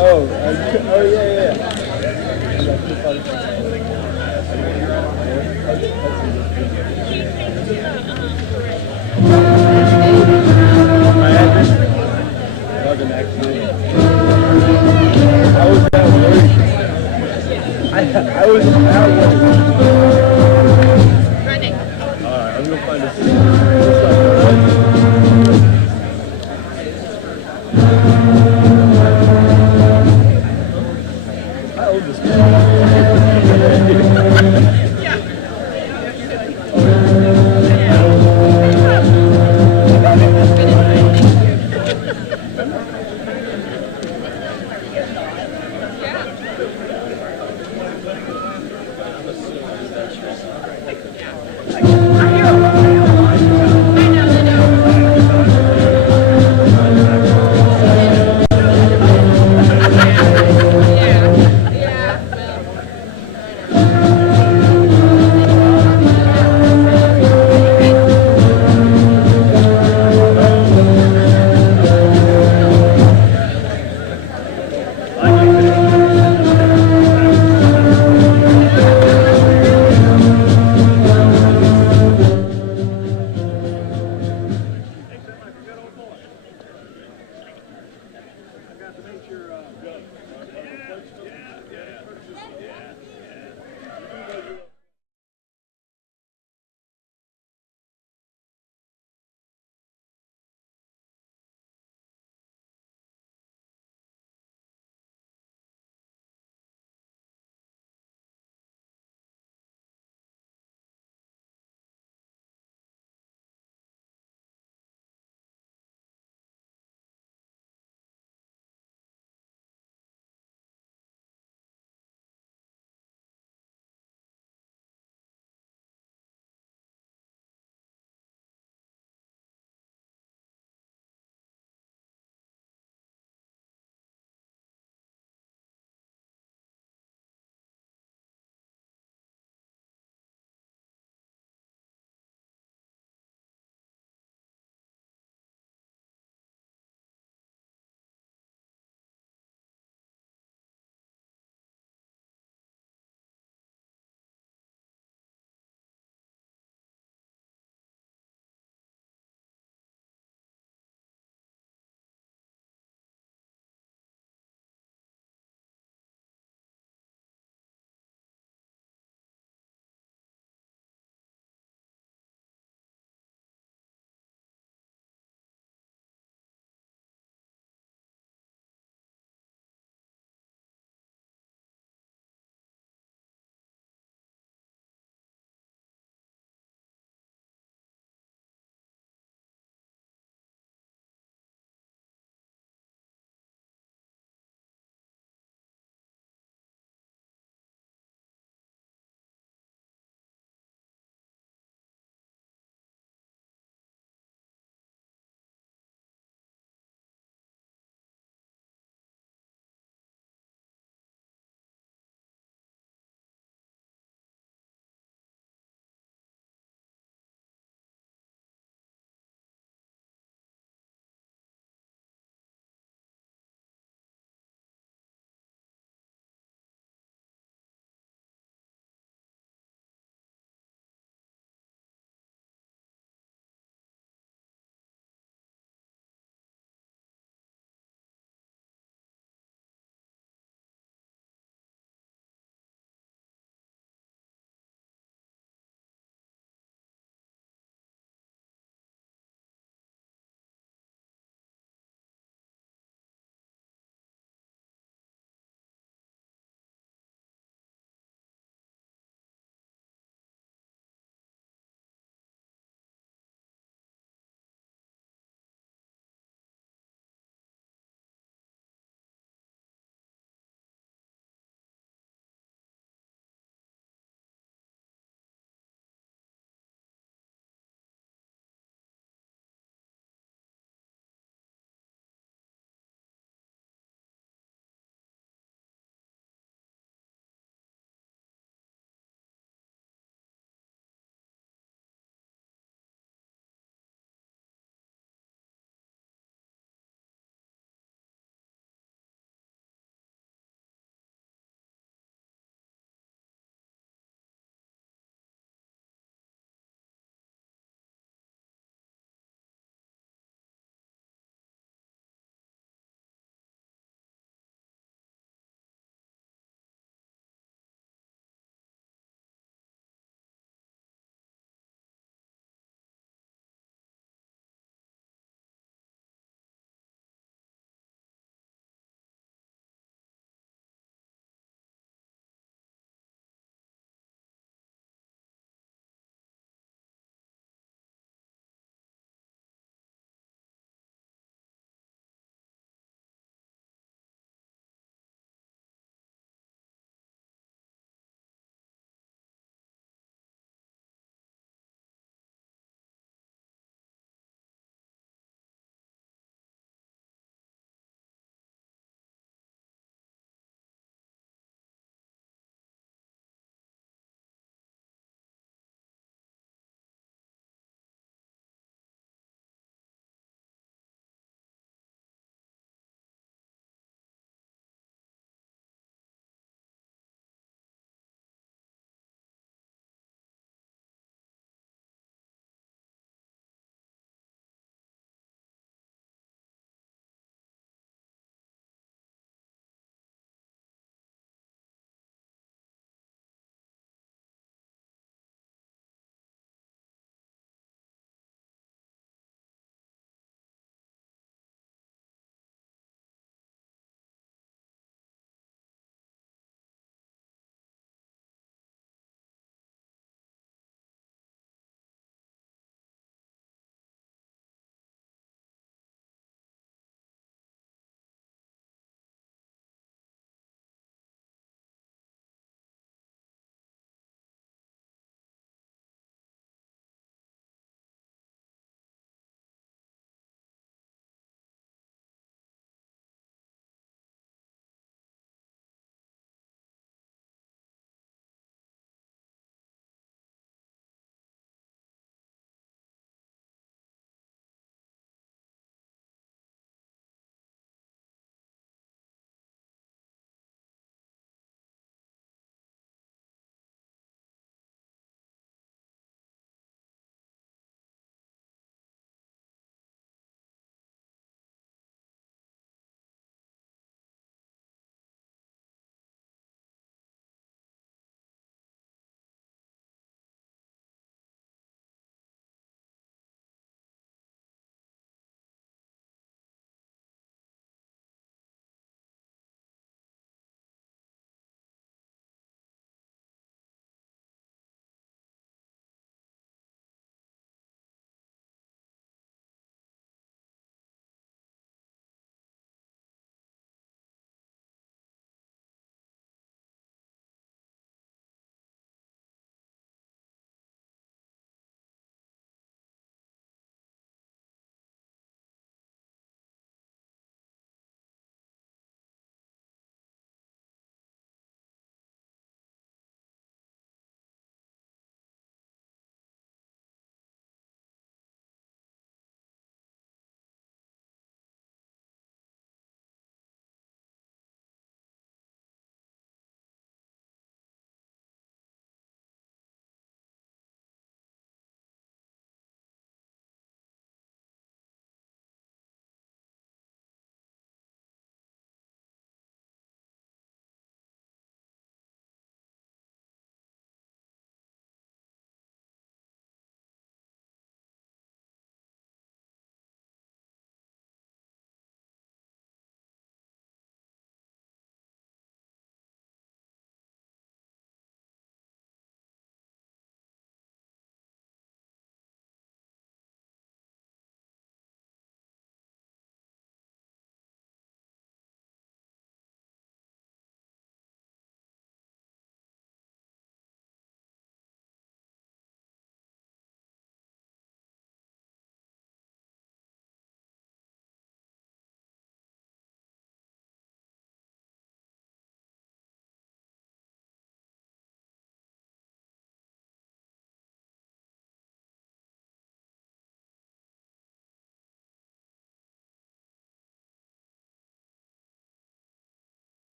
Oh yeah, my address was an accident. I was at work. I was at work. Running. Alright, I'm gonna find a. How old is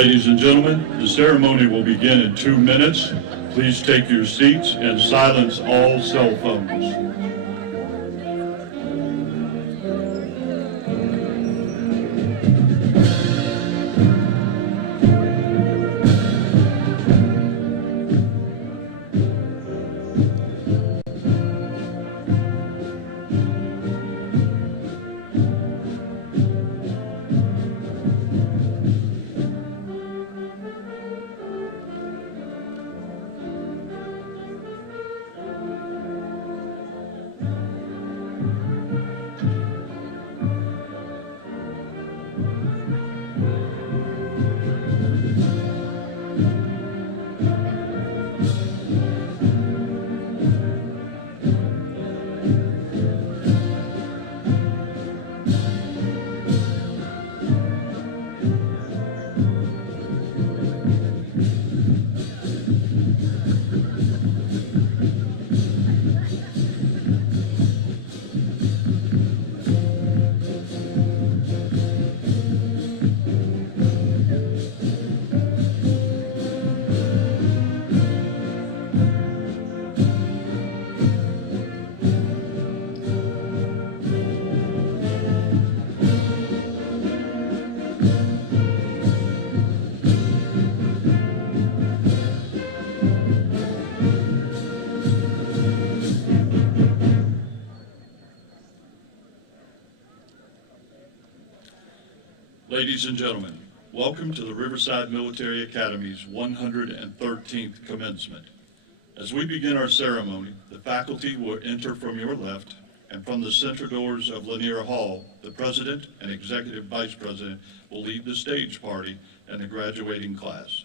Ladies and gentlemen, the ceremony will begin in 2 minutes. Please take your seats and silence all cell phones. Ladies and gentlemen, welcome to the Riverside Military Academy's 113th commencement. As we begin our ceremony, the faculty will enter from your left, and from the center doors of Lanier Hall, the President and Executive Vice President will lead the stage party and the graduating class.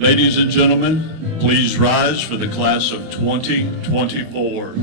Ladies and gentlemen, please rise for the class of 2024.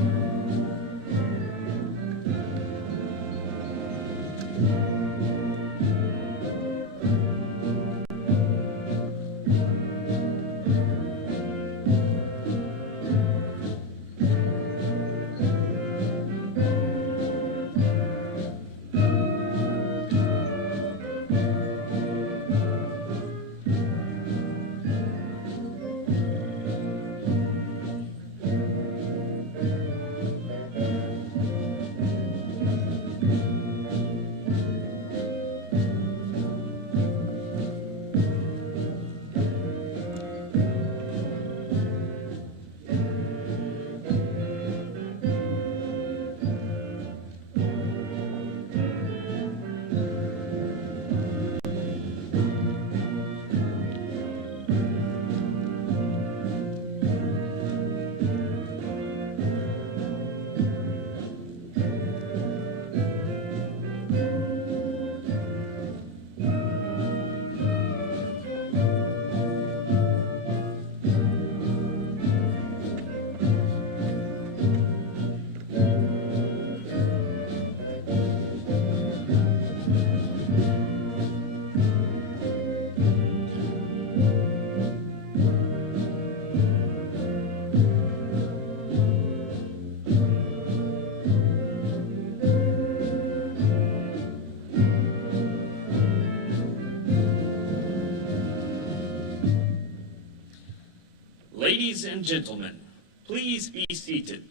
Ladies and gentlemen, please be seated.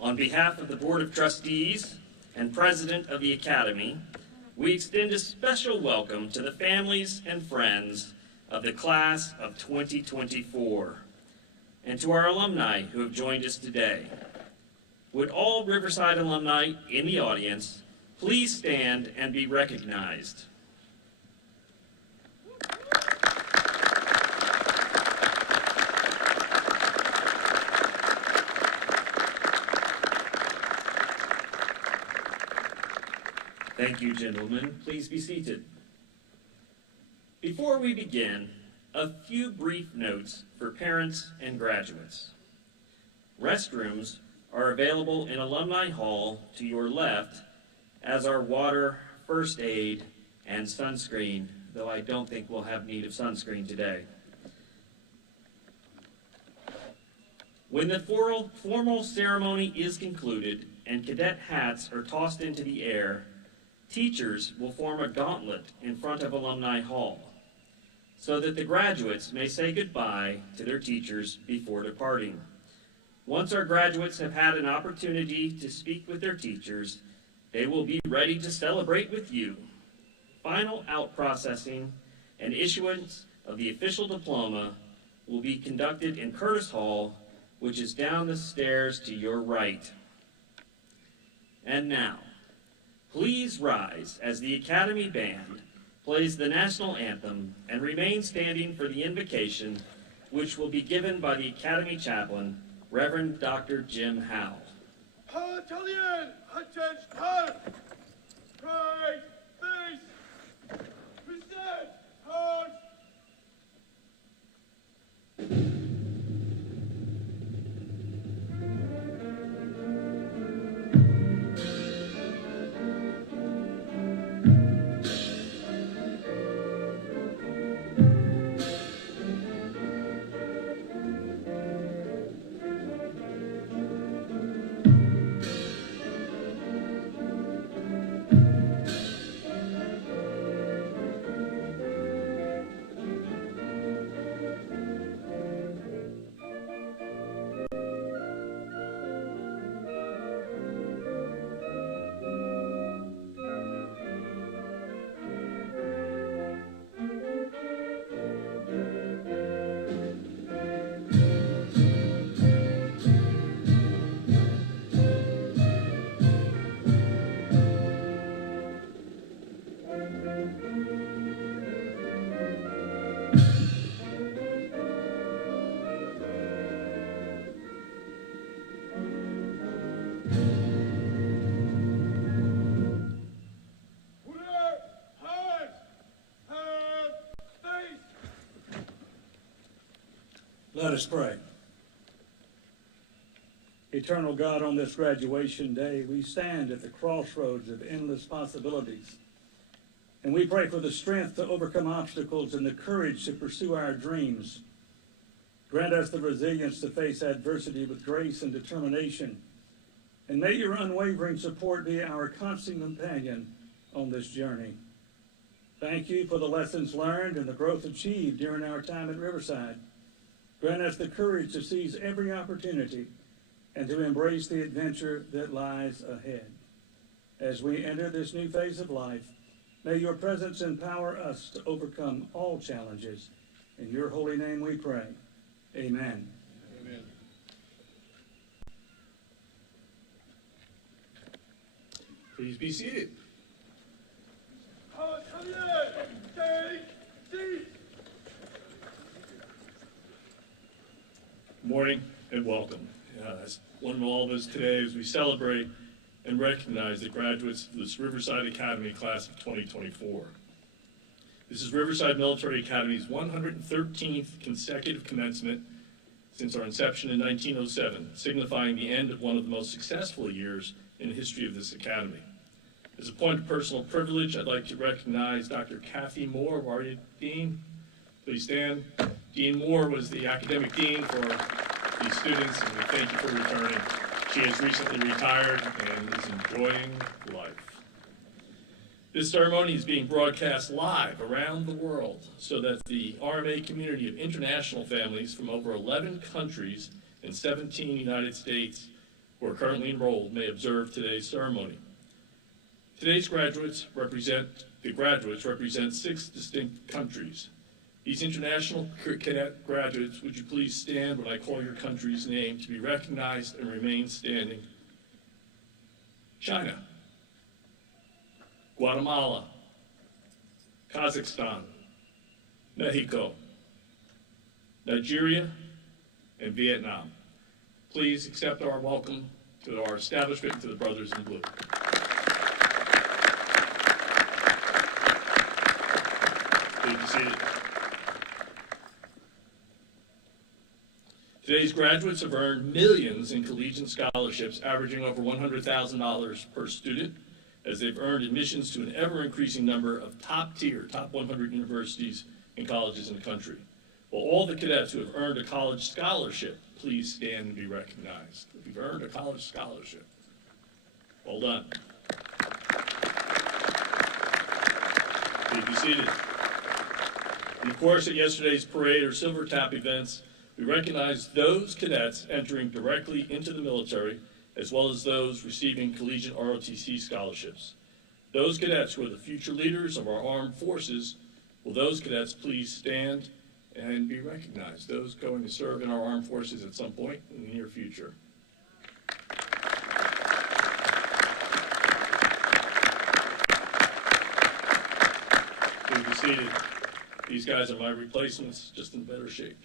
On behalf of the Board of Trustees and President of the Academy, we extend a special welcome to the families and friends of the class of 2024, and to our alumni who have joined us today. Would all Riverside alumni in the audience please stand and be recognized? Thank you, gentlemen. Please be seated. Before we begin, a few brief notes for parents and graduates. Restrooms are available in Alumni Hall to your left, as are water, first aid, and sunscreen, though I don't think we'll have need of sunscreen today. When the formal ceremony is concluded and cadet hats are tossed into the air, teachers will form a gauntlet in front of Alumni Hall so that the graduates may say goodbye to their teachers before departing. Once our graduates have had an opportunity to speak with their teachers, they will be ready to celebrate with you. Final out processing and issuance of the official diploma will be conducted in Curtis Hall, which is down the stairs to your right. And now, please rise as the Academy Band plays the national anthem and remain standing for the invocation, which will be given by the Academy Chaplain, Reverend Dr. Jim Howell. Italian, attention, right, face, present, heart. Let us pray. Eternal God, on this graduation day, we stand at the crossroads of endless possibilities. And we pray for the strength to overcome obstacles and the courage to pursue our dreams. Grant us the resilience to face adversity with grace and determination. And may your unwavering support be our constant companion on this journey. Thank you for the lessons learned and the growth achieved during our time at Riverside. Grant us the courage to seize every opportunity and to embrace the adventure that lies ahead. As we enter this new phase of life, may your presence empower us to overcome all challenges. In your holy name we pray. Amen. Amen. Please be seated. Take seat. Morning and welcome. As one of all of us today, as we celebrate and recognize the graduates of this Riverside Academy class of 2024. This is Riverside Military Academy's 113th consecutive commencement since our inception in 1907, signifying the end of one of the most successful years in the history of this academy. As a point of personal privilege, I'd like to recognize Dr. Kathy Moore, where are you, Dean? Please stand. Dean Moore was the academic dean for these students, and we thank you for returning. She has recently retired and is enjoying life. This ceremony is being broadcast live around the world so that the RMA community of international families from over 11 countries and 17 United States who are currently enrolled may observe today's ceremony. Today's graduates represent 6 distinct countries. These international cadet graduates, would you please stand when I call your country's name to be recognized and remain standing? China, Guatemala, Kazakhstan, Mexico, Nigeria, and Vietnam. Please accept our welcome to our establishment, to the Brothers in Blue. Please be seated. Today's graduates have earned millions in collegiate scholarships, averaging over $100,000 per student, as they've earned admissions to an ever-increasing number of top 100 universities and colleges in the country. Will all the cadets who have earned a college scholarship please stand and be recognized? If you've earned a college scholarship, well done. Please be seated. And of course, at yesterday's parade or silver tap events, we recognize those cadets entering directly into the military, as well as those receiving collegiate ROTC scholarships. Those cadets who are the future leaders of our armed forces, will those cadets please stand and be recognized? Those going to serve in our armed forces at some point in the near future. Please be seated. These guys are my replacements, just in better shape.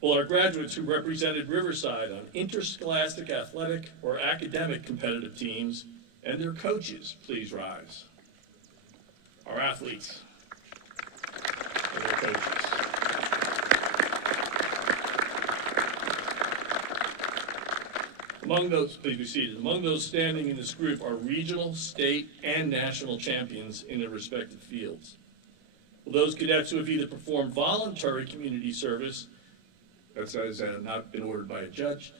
Will our graduates who represented Riverside on interscholastic athletic or academic competitive teams and their coaches please rise? Our athletes and their coaches. Among those, please be seated. Among those standing in this group are regional, state, and national champions in their respective fields. Will those cadets who have either performed voluntary community service, that has not been ordered by a judge,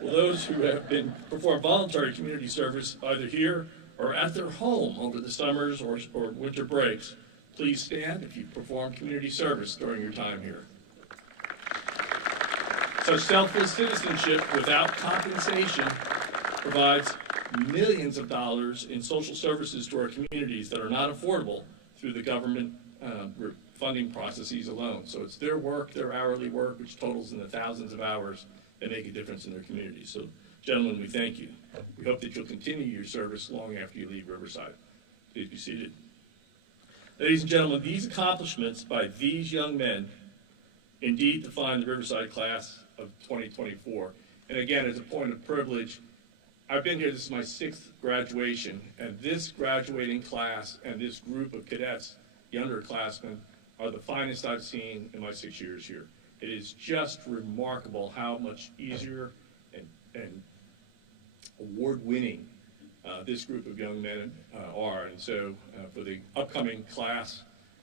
will those who have performed voluntary community service either here or at their home over the summers or winter breaks, please stand if you've performed community service during your time here. Such selfless citizenship without compensation provides millions of dollars in social services to our communities that are not affordable through the government funding processes alone. So it's their work, their hourly work, which totals in the thousands of hours, that make a difference in their communities. So, gentlemen, we thank you. We hope that you'll continue your service long after you leave Riverside. Please be seated. Ladies and gentlemen, these accomplishments by these young men indeed define the Riverside class of 2024. And again, as a point of privilege, I've been here, this is my 6th graduation, and this graduating class and this group of cadets, the underclassmen, are the finest I've seen in my 6 years here. It is just remarkable how much easier and award-winning this group of young men are. And so for the upcoming class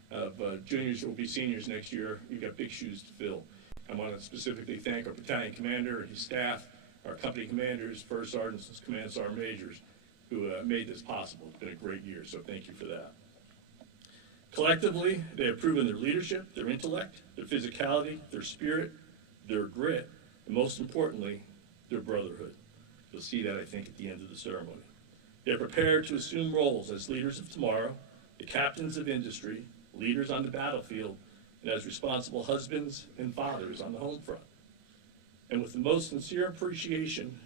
of juniors who will be seniors next year, you've got big shoes to fill. I want to specifically thank our battalion commander and his staff, our company commanders, first sergeants, and command sergeant majors who made this possible. It's been a great year, so thank you for that. Collectively, they have proven their leadership, their intellect, their physicality, their spirit, their grit, and most importantly, their brotherhood. You'll see that, I think, at the end of the ceremony. They're prepared to assume roles as leaders of tomorrow, the captains of industry, leaders on the battlefield, and as responsible husbands and fathers on the home front. And with the most sincere appreciation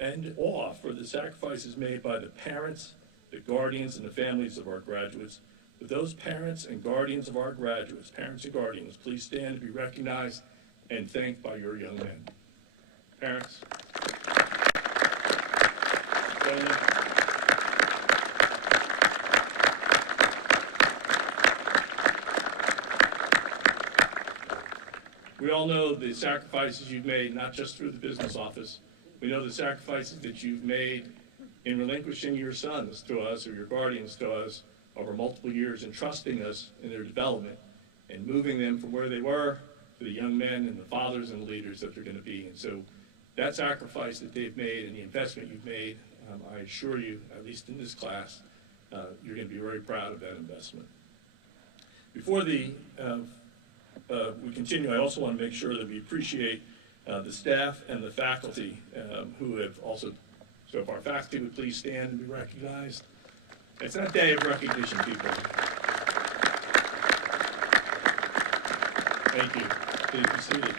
and awe for the sacrifices made by the parents, the guardians, and the families of our graduates, with those parents and guardians of our graduates, parents and guardians, please stand to be recognized and thanked by your young men. Parents, gentlemen, we all know the sacrifices you've made, not just through the business office. We know the sacrifices that you've made in relinquishing your sons to us or your guardians to us over multiple years and trusting us in their development and moving them from where they were to the young men and the fathers and leaders that they're going to be. And so that sacrifice that they've made and the investment you've made, I assure you, at least in this class, You're going to be very proud of that investment. Before we continue, I also want to make sure that we appreciate the staff and the faculty who have also, so if our faculty would please stand and be recognized. It's our day of recognition, people. Thank you. Please be seated.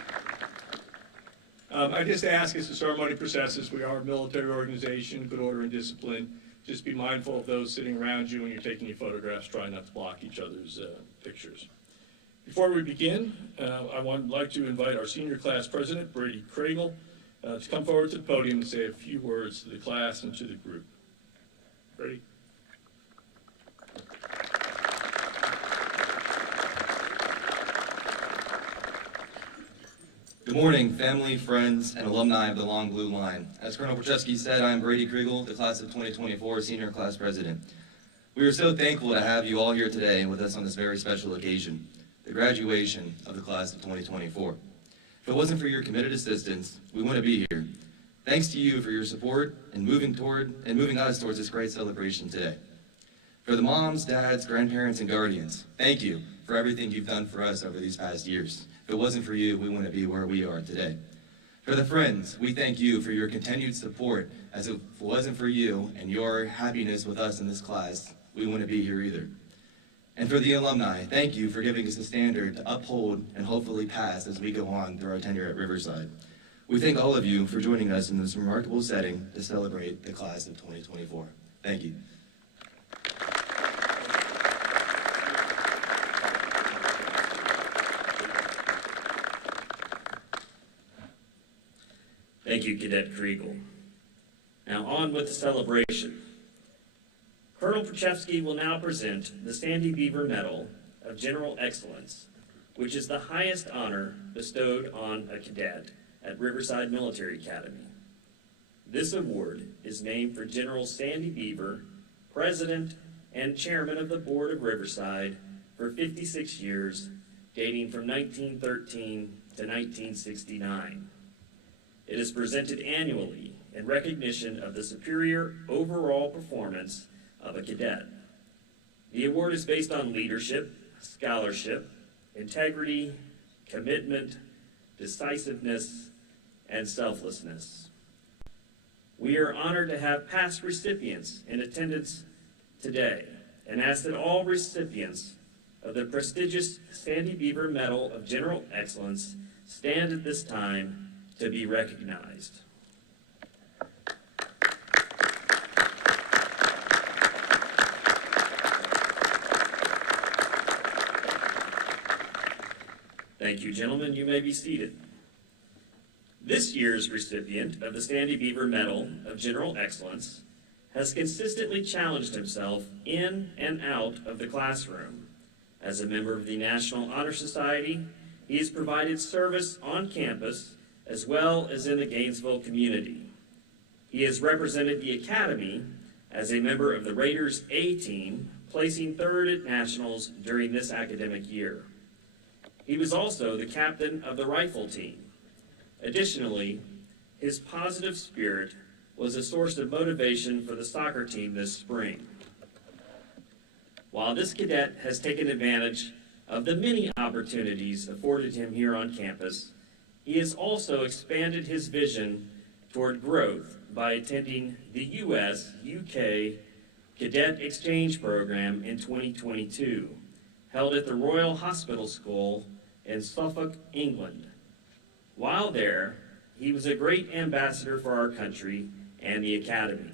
I just ask as the ceremony processes, we are a military organization, good order and discipline. Just be mindful of those sitting around you when you're taking your photographs. Try not to block each other's pictures. Before we begin, I would like to invite our senior class president, Brady Kriegel, to come forward to the podium and say a few words to the class and to the group. Brady? Good morning, family, friends, and alumni of the Long Blue Line. As Colonel Procheski said, I'm Brady Kriegel, the class of 2024 senior class president. We are so thankful to have you all here today and with us on this very special occasion, the graduation of the class of 2024. If it wasn't for your committed assistance, we wouldn't be here. Thanks to you for your support and moving us towards this great celebration today. For the moms, dads, grandparents, and guardians, thank you for everything you've done for us over these past years. If it wasn't for you, we wouldn't be where we are today. For the friends, we thank you for your continued support, as if it wasn't for you and your happiness with us in this class, we wouldn't be here either. And for the alumni, thank you for giving us a standard to uphold and hopefully pass as we go on through our tenure at Riverside. We thank all of you for joining us in this remarkable setting to celebrate the class of 2024. Thank you. Thank you, Cadet Kriegel. Now on with the celebration. Colonel Procheski will now present the Sandy Beaver Medal of General Excellence, which is the highest honor bestowed on a cadet at Riverside Military Academy. This award is named for General Sandy Beaver, President and Chairman of the Board of Riverside for 56 years, dating from 1913 to 1969. It is presented annually in recognition of the superior overall performance of a cadet. The award is based on leadership, scholarship, integrity, commitment, decisiveness, and selflessness. We are honored to have past recipients in attendance today and ask that all recipients of the prestigious Sandy Beaver Medal of General Excellence stand at this time to be recognized. Thank you, gentlemen. You may be seated. This year's recipient of the Sandy Beaver Medal of General Excellence has consistently challenged himself in and out of the classroom. As a member of the National Honor Society, he has provided service on campus as well as in the Gainesville community. He has represented the Academy as a member of the Raiders A team, placing third at Nationals during this academic year. He was also the captain of the rifle team. Additionally, his positive spirit was a source of motivation for the soccer team this spring. While this cadet has taken advantage of the many opportunities afforded him here on campus, he has also expanded his vision toward growth by attending the U.S.-UK Cadet Exchange Program in 2022, held at the Royal Hospital School in Suffolk, England. While there, he was a great ambassador for our country and the Academy.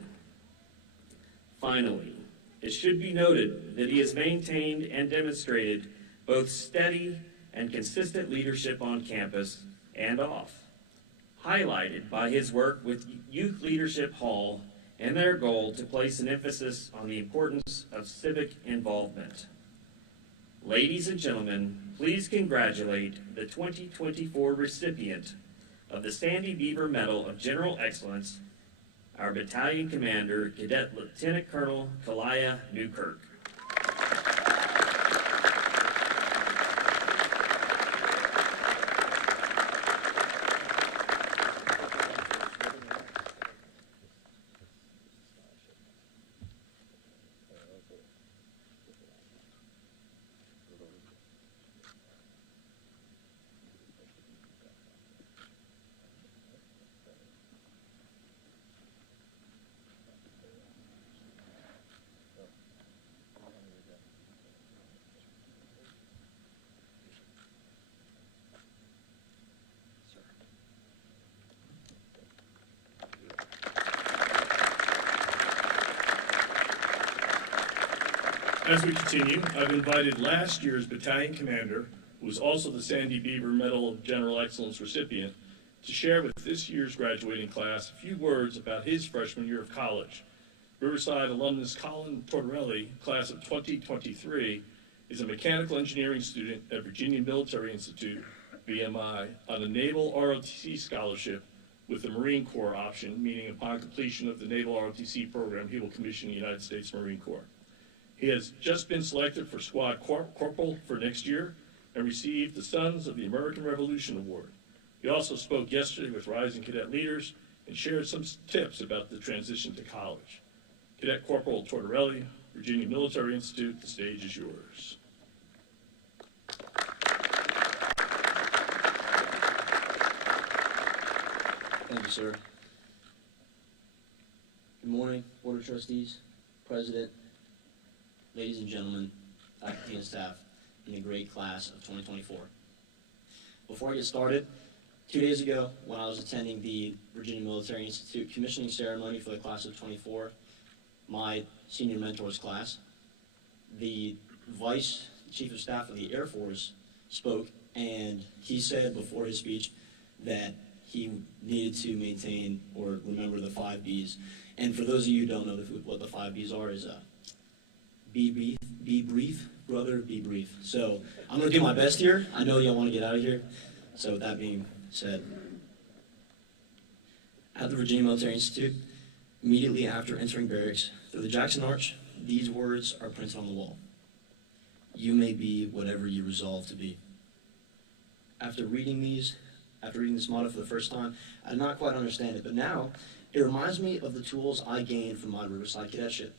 Finally, it should be noted that he has maintained and demonstrated both steady and consistent leadership on campus and off, highlighted by his work with Youth Leadership Hall and their goal to place an emphasis on the importance of civic involvement. Ladies and gentlemen, please congratulate the 2024 recipient of the Sandy Beaver Medal of General Excellence, our battalion commander, Cadet Lieutenant Colonel Kalia Newkirk. As we continue, I've invited last year's battalion commander, who was also the Sandy Beaver Medal of General Excellence recipient, to share with this year's graduating class a few words about his freshman year of college. Riverside alumnus Colin Tortorelli, class of 2023, is a mechanical engineering student at Virginia Military Institute, VMI, on a Naval ROTC scholarship with the Marine Corps option, meaning upon completion of the Naval ROTC program, he will commission the United States Marine Corps. He has just been selected for Squad Corporal for next year and received the Sons of the American Revolution Award. He also spoke yesterday with rising cadet leaders and shared some tips about the transition to college. Cadet Corporal Tortorelli, Virginia Military Institute, the stage is yours. Thank you, sir. Good morning, Board of Trustees, President, ladies and gentlemen, faculty and staff in the great class of 2024. Before I get started, 2 days ago, when I was attending the Virginia Military Institute commissioning ceremony for the class of 24, my senior mentor's class, the Vice Chief of Staff of the Air Force spoke, and he said before his speech that he needed to maintain or remember the 5 B's. And for those of you who don't know what the 5 B's are, is be brief, brother, be brief. So I'm going to do my best here. I know y'all want to get out of here. So with that being said, at the Virginia Military Institute, immediately after entering barracks, through the Jackson Arch, these words are printed on the wall. You may be whatever you resolve to be. After reading this motto for the first time, I did not quite understand it, but now it reminds me of the tools I gained from my Riverside cadetship.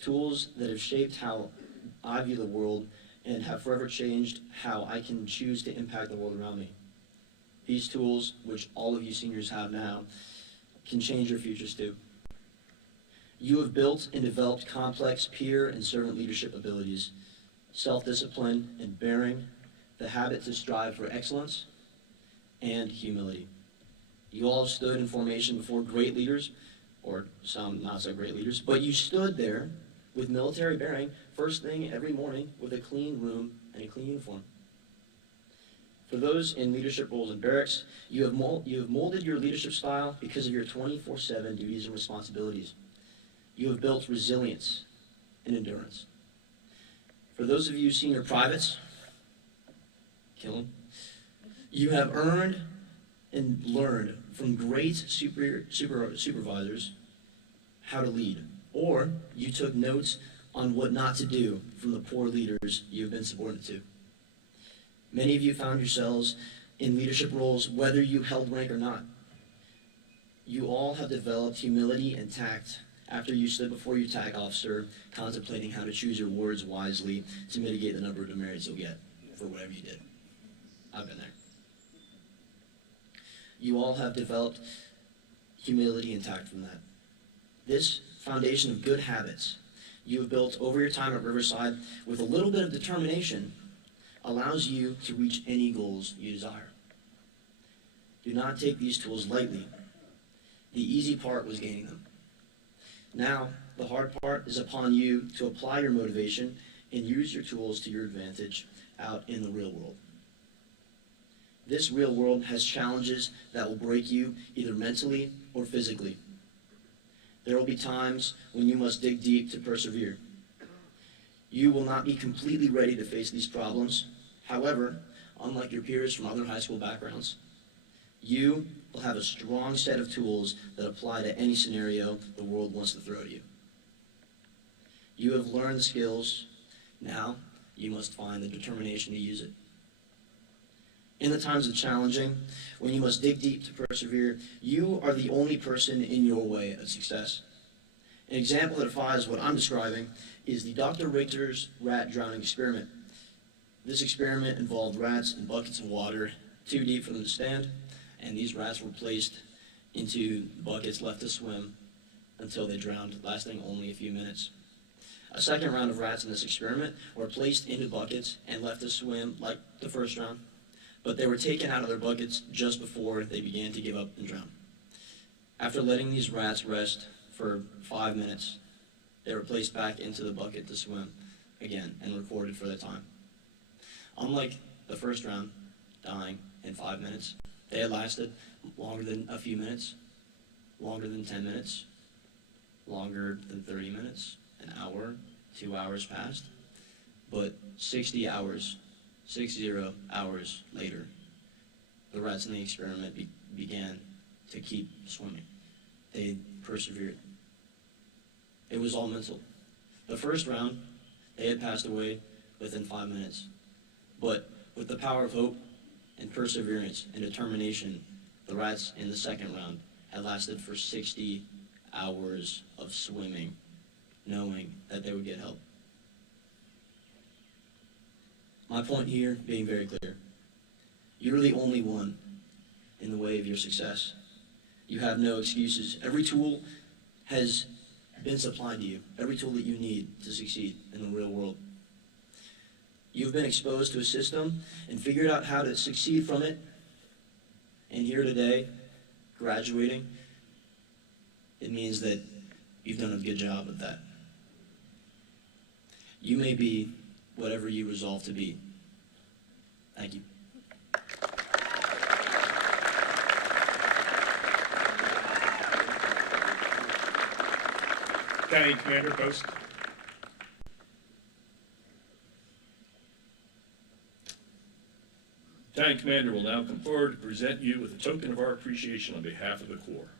Tools that have shaped how I view the world and have forever changed how I can choose to impact the world around me. These tools, which all of you seniors have now, can change your futures too. You have built and developed complex peer and servant leadership abilities, self-discipline and bearing, the habit to strive for excellence, and humility. You all have stood in formation before great leaders, or some not so great leaders, but you stood there with military bearing, first thing every morning with a clean room and a clean uniform. For those in leadership roles in barracks, you have molded your leadership style because of your 24/7 duties and responsibilities. You have built resilience and endurance. For those of you senior privates, kill them, you have earned and learned from great supervisors how to lead, or you took notes on what not to do from the poor leaders you've been subordinate to. Many of you found yourselves in leadership roles whether you held rank or not. You all have developed humility and tact after you stood before your TAC officer contemplating how to choose your words wisely to mitigate the number of demerits you'll get for whatever you did. I've been there. You all have developed humility and tact from that. This foundation of good habits you have built over your time at Riverside with a little bit of determination allows you to reach any goals you desire. Do not take these tools lightly. The easy part was gaining them. Now, the hard part is upon you to apply your motivation and use your tools to your advantage out in the real world. This real world has challenges that will break you either mentally or physically. There will be times when you must dig deep to persevere. You will not be completely ready to face these problems. However, unlike your peers from other high school backgrounds, you will have a strong set of tools that apply to any scenario the world wants to throw at you. You have learned the skills. Now you must find the determination to use it. In the times of challenging, when you must dig deep to persevere, you are the only person in your way of success. An example that defies what I'm describing is the Dr. Richter's rat drowning experiment. This experiment involved rats in buckets of water too deep for them to stand, and these rats were placed into buckets left to swim until they drowned, lasting only a few minutes. A second round of rats in this experiment were placed into buckets and left to swim like the first round, but they were taken out of their buckets just before they began to give up and drown. After letting these rats rest for 5 minutes, they were placed back into the bucket to swim again and recorded for the time. Unlike the first round, dying in 5 minutes, they had lasted longer than a few minutes, longer than 10 minutes, longer than 30 minutes, an hour, 2 hours passed, but 60 hours later, the rats in the experiment began to keep swimming. They persevered. It was all mental. The first round, they had passed away within 5 minutes, but with the power of hope and perseverance and determination, the rats in the second round had lasted for 60 hours of swimming, knowing that they would get help. My point here being very clear. You're the only one in the way of your success. You have no excuses. Every tool has been supplied to you, every tool that you need to succeed in the real world. You've been exposed to a system and figured out how to succeed from it. And here today, graduating, it means that you've done a good job at that. You may be whatever you resolve to be. Thank you. County Commander Post. County Commander will now come forward to present you with a token of our appreciation on behalf of the Corps.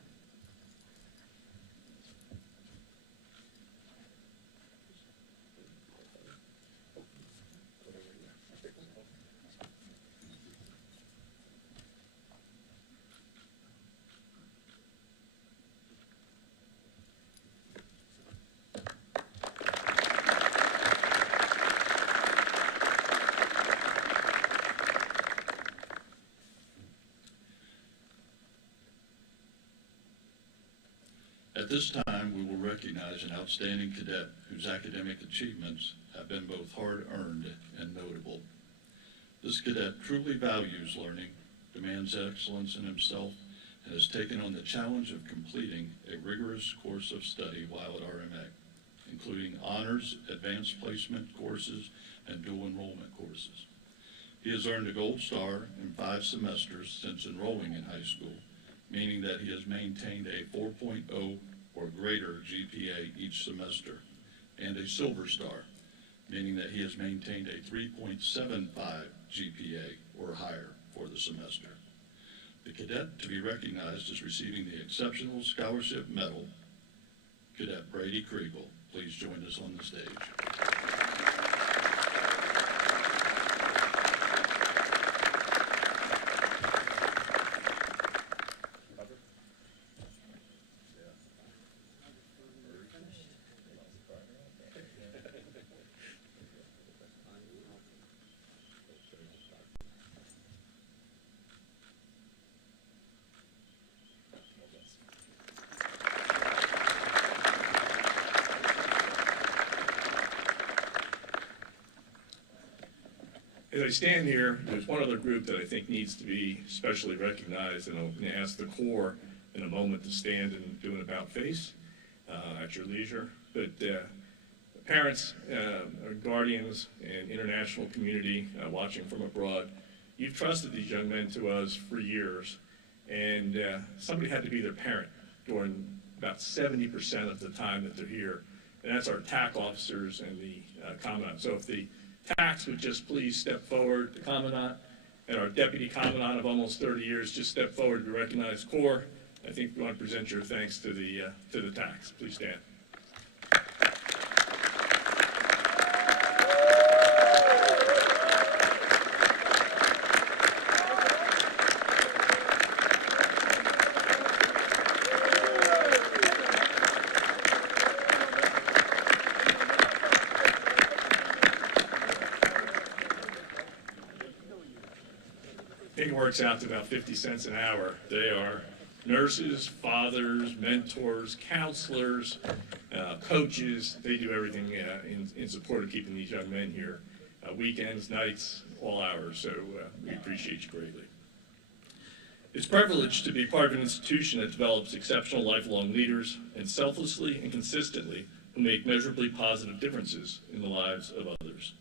At this time, we will recognize an outstanding cadet whose academic achievements have been both hard-earned and notable. This cadet truly values learning, demands excellence in himself, and has taken on the challenge of completing a rigorous course of study while at RMA, including honors, advanced placement courses, and dual enrollment courses. He has earned a gold star in 5 semesters since enrolling in high school, meaning that he has maintained a 4.0 or greater GPA each semester, and a silver star, meaning that he has maintained a 3.75 GPA or higher for the semester. The cadet to be recognized is receiving the Exceptional Scholarship Medal, Cadet Brady Kriegel. Please join us on the stage. As I stand here, there's one other group that I think needs to be specially recognized, and I'm going to ask the Corps in a moment to stand and do an about-face at your leisure. But parents, guardians, and international community watching from abroad, you've trusted these young men to us for years, and somebody had to be their parent during about 70% of the time that they're here, and that's our TAC officers and the Commandant. So if the TACs would just please step forward, the Commandant and our Deputy Commandant of almost 30 years just step forward to recognize Corps. I think we want to present your thanks to the TACs. Please stand. think it works out to about 50 cents an hour. They are nurses, fathers, mentors, counselors, coaches. They do everything in support of keeping these young men here. Weekends, nights, all hours, so we appreciate you greatly. It's a privilege to be part of an institution that develops exceptional lifelong leaders and selflessly and consistently who make measurably positive differences in the lives of others.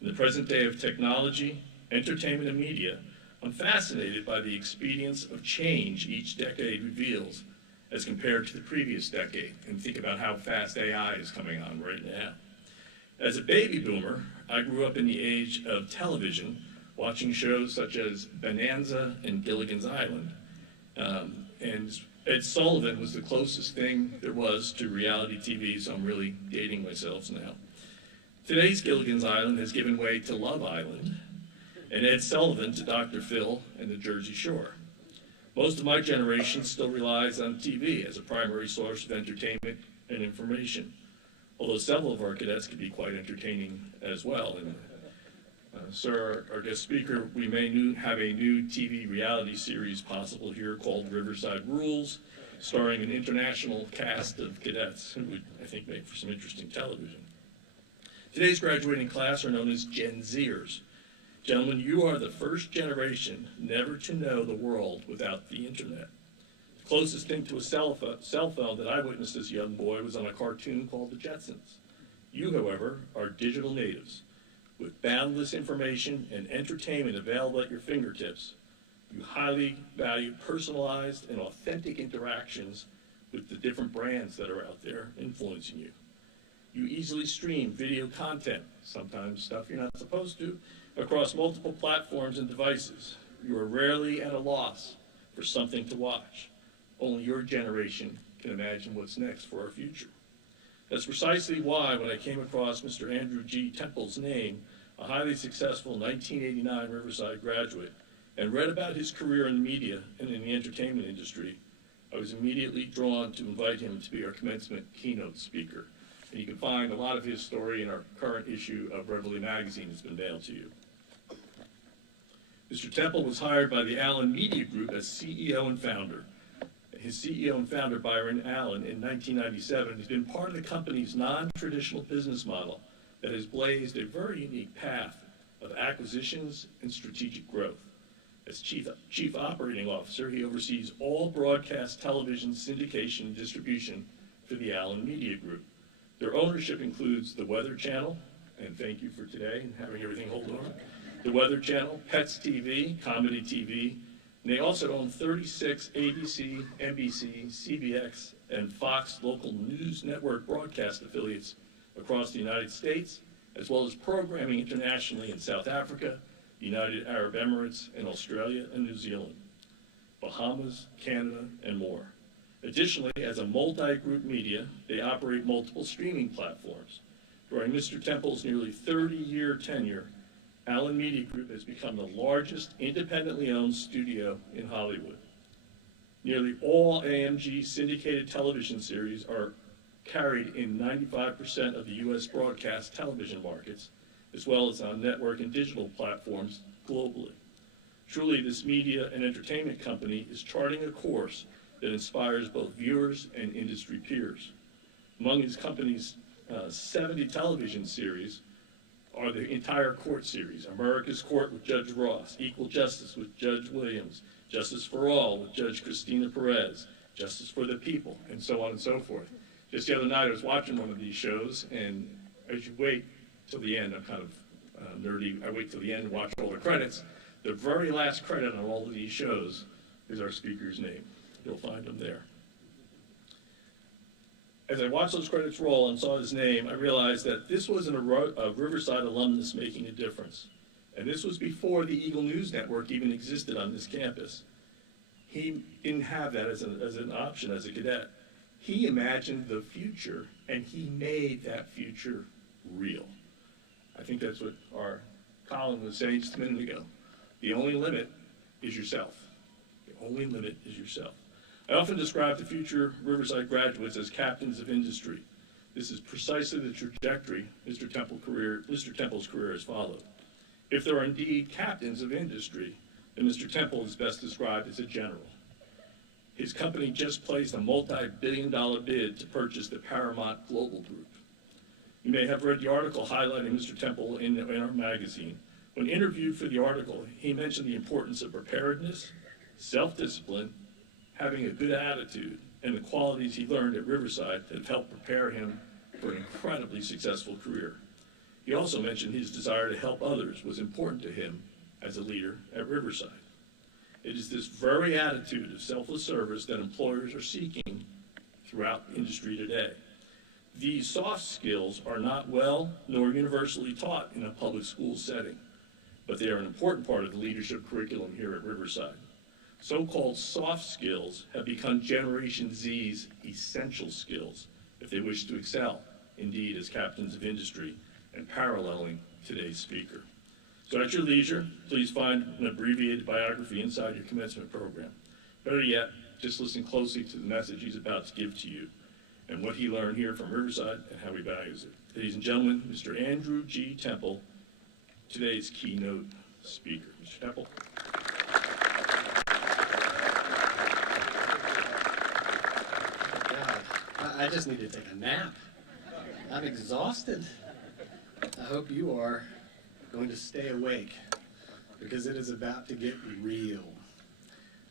In the present day of technology, entertainment, and media, I'm fascinated by the expedience of change each decade reveals as compared to the previous decade, and think about how fast AI is coming on right now. As a baby boomer, I grew up in the age of television, watching shows such as Bonanza and Gilligan's Island. And Ed Sullivan was the closest thing there was to reality TV, so I'm really dating myself now. Today's Gilligan's Island has given way to Love Island, and Ed Sullivan to Dr. Phil and the Jersey Shore. Most of my generation still relies on TV as a primary source of entertainment and information, although several of our cadets can be quite entertaining as well. And sir, our guest speaker, we may have a new TV reality series possible here called Riverside Rules, starring an international cast of cadets who would, I think, make for some interesting television. Today's graduating class are known as Gen Zers. Gentlemen, you are the first generation never to know the world without the internet. The closest thing to a cell phone that I witnessed as a young boy was on a cartoon called The Jetsons. You, however, are digital natives. With boundless information and entertainment available at your fingertips, you highly value personalized and authentic interactions with the different brands that are out there influencing you. You easily stream video content, sometimes stuff you're not supposed to, across multiple platforms and devices. You are rarely at a loss for something to watch. Only your generation can imagine what's next for our future. That's precisely why when I came across Mr. Andrew G. Temple's name, a highly successful 1989 Riverside graduate, and read about his career in the media and in the entertainment industry, I was immediately drawn to invite him to be our commencement keynote speaker. And you can find a lot of his story in our current issue of Reveille magazine that's been mailed to you. Mr. Temple was hired by the Allen Media Group as CEO and founder. His CEO and founder, Byron Allen, in 1997, has been part of the company's non-traditional business model that has blazed a very unique path of acquisitions and strategic growth. As Chief Operating Officer, he oversees all broadcast television syndication and distribution for the Allen Media Group. Their ownership includes the Weather Channel, and thank you for today and having everything hold on, the Weather Channel, Pets TV, Comedy TV, and they also own 36 ABC, NBC, CBX, and Fox local news network broadcast affiliates across the United States, as well as programming internationally in South Africa, the United Arab Emirates, and Australia and New Zealand, Bahamas, Canada, and more. Additionally, as a multi-group media, they operate multiple streaming platforms. During Mr. Temple's nearly 30-year tenure, Allen Media Group has become the largest independently owned studio in Hollywood. Nearly all AMG syndicated television series are carried in 95% of the U.S. broadcast television markets, as well as on network and digital platforms globally. Truly, this media and entertainment company is charting a course that inspires both viewers and industry peers. Among his company's 70 television series are the entire Court series: America's Court with Judge Ross, Equal Justice with Judge Williams, Justice for All with Judge Christina Perez, Justice for the People, and so on and so forth. Just the other night I was watching one of these shows, and as you wait till the end, I'm kind of nerdy, I wait till the end and watch all the credits. The very last credit on all of these shows is our speaker's name. You'll find him there. As I watched those credits roll and saw his name, I realized that this wasn't a Riverside alumnus making a difference. And this was before the Eagle News Network even existed on this campus. He didn't have that as an option as a cadet. He imagined the future, and he made that future real. I think that's what our Colin was saying just a minute ago. The only limit is yourself. The only limit is yourself. I often describe the future Riverside graduates as captains of industry. This is precisely the trajectory Mr. Temple's career has followed. If there are indeed captains of industry, and Mr. Temple is best described as a general. His company just placed a multi-billion-dollar bid to purchase the Paramount Global Group. You may have read the article highlighting Mr. Temple in our magazine. When interviewed for the article, he mentioned the importance of preparedness, self-discipline, having a good attitude, and the qualities he learned at Riverside that have helped prepare him for an incredibly successful career. He also mentioned his desire to help others was important to him as a leader at Riverside. It is this very attitude of selfless service that employers are seeking throughout the industry today. These soft skills are not well nor universally taught in a public school setting, but they are an important part of the leadership curriculum here at Riverside. So-called soft skills have become Generation Z's essential skills if they wish to excel, indeed, as captains of industry and paralleling today's speaker. So at your leisure, please find an abbreviated biography inside your commencement program. Better yet, just listen closely to the message he's about to give to you and what he learned here from Riverside and how he values it. Ladies and gentlemen, Mr. Andrew G. Temple, today's keynote speaker. Mr. Temple. God, I just need to take a nap. I'm exhausted. I hope you are going to stay awake because it is about to get real.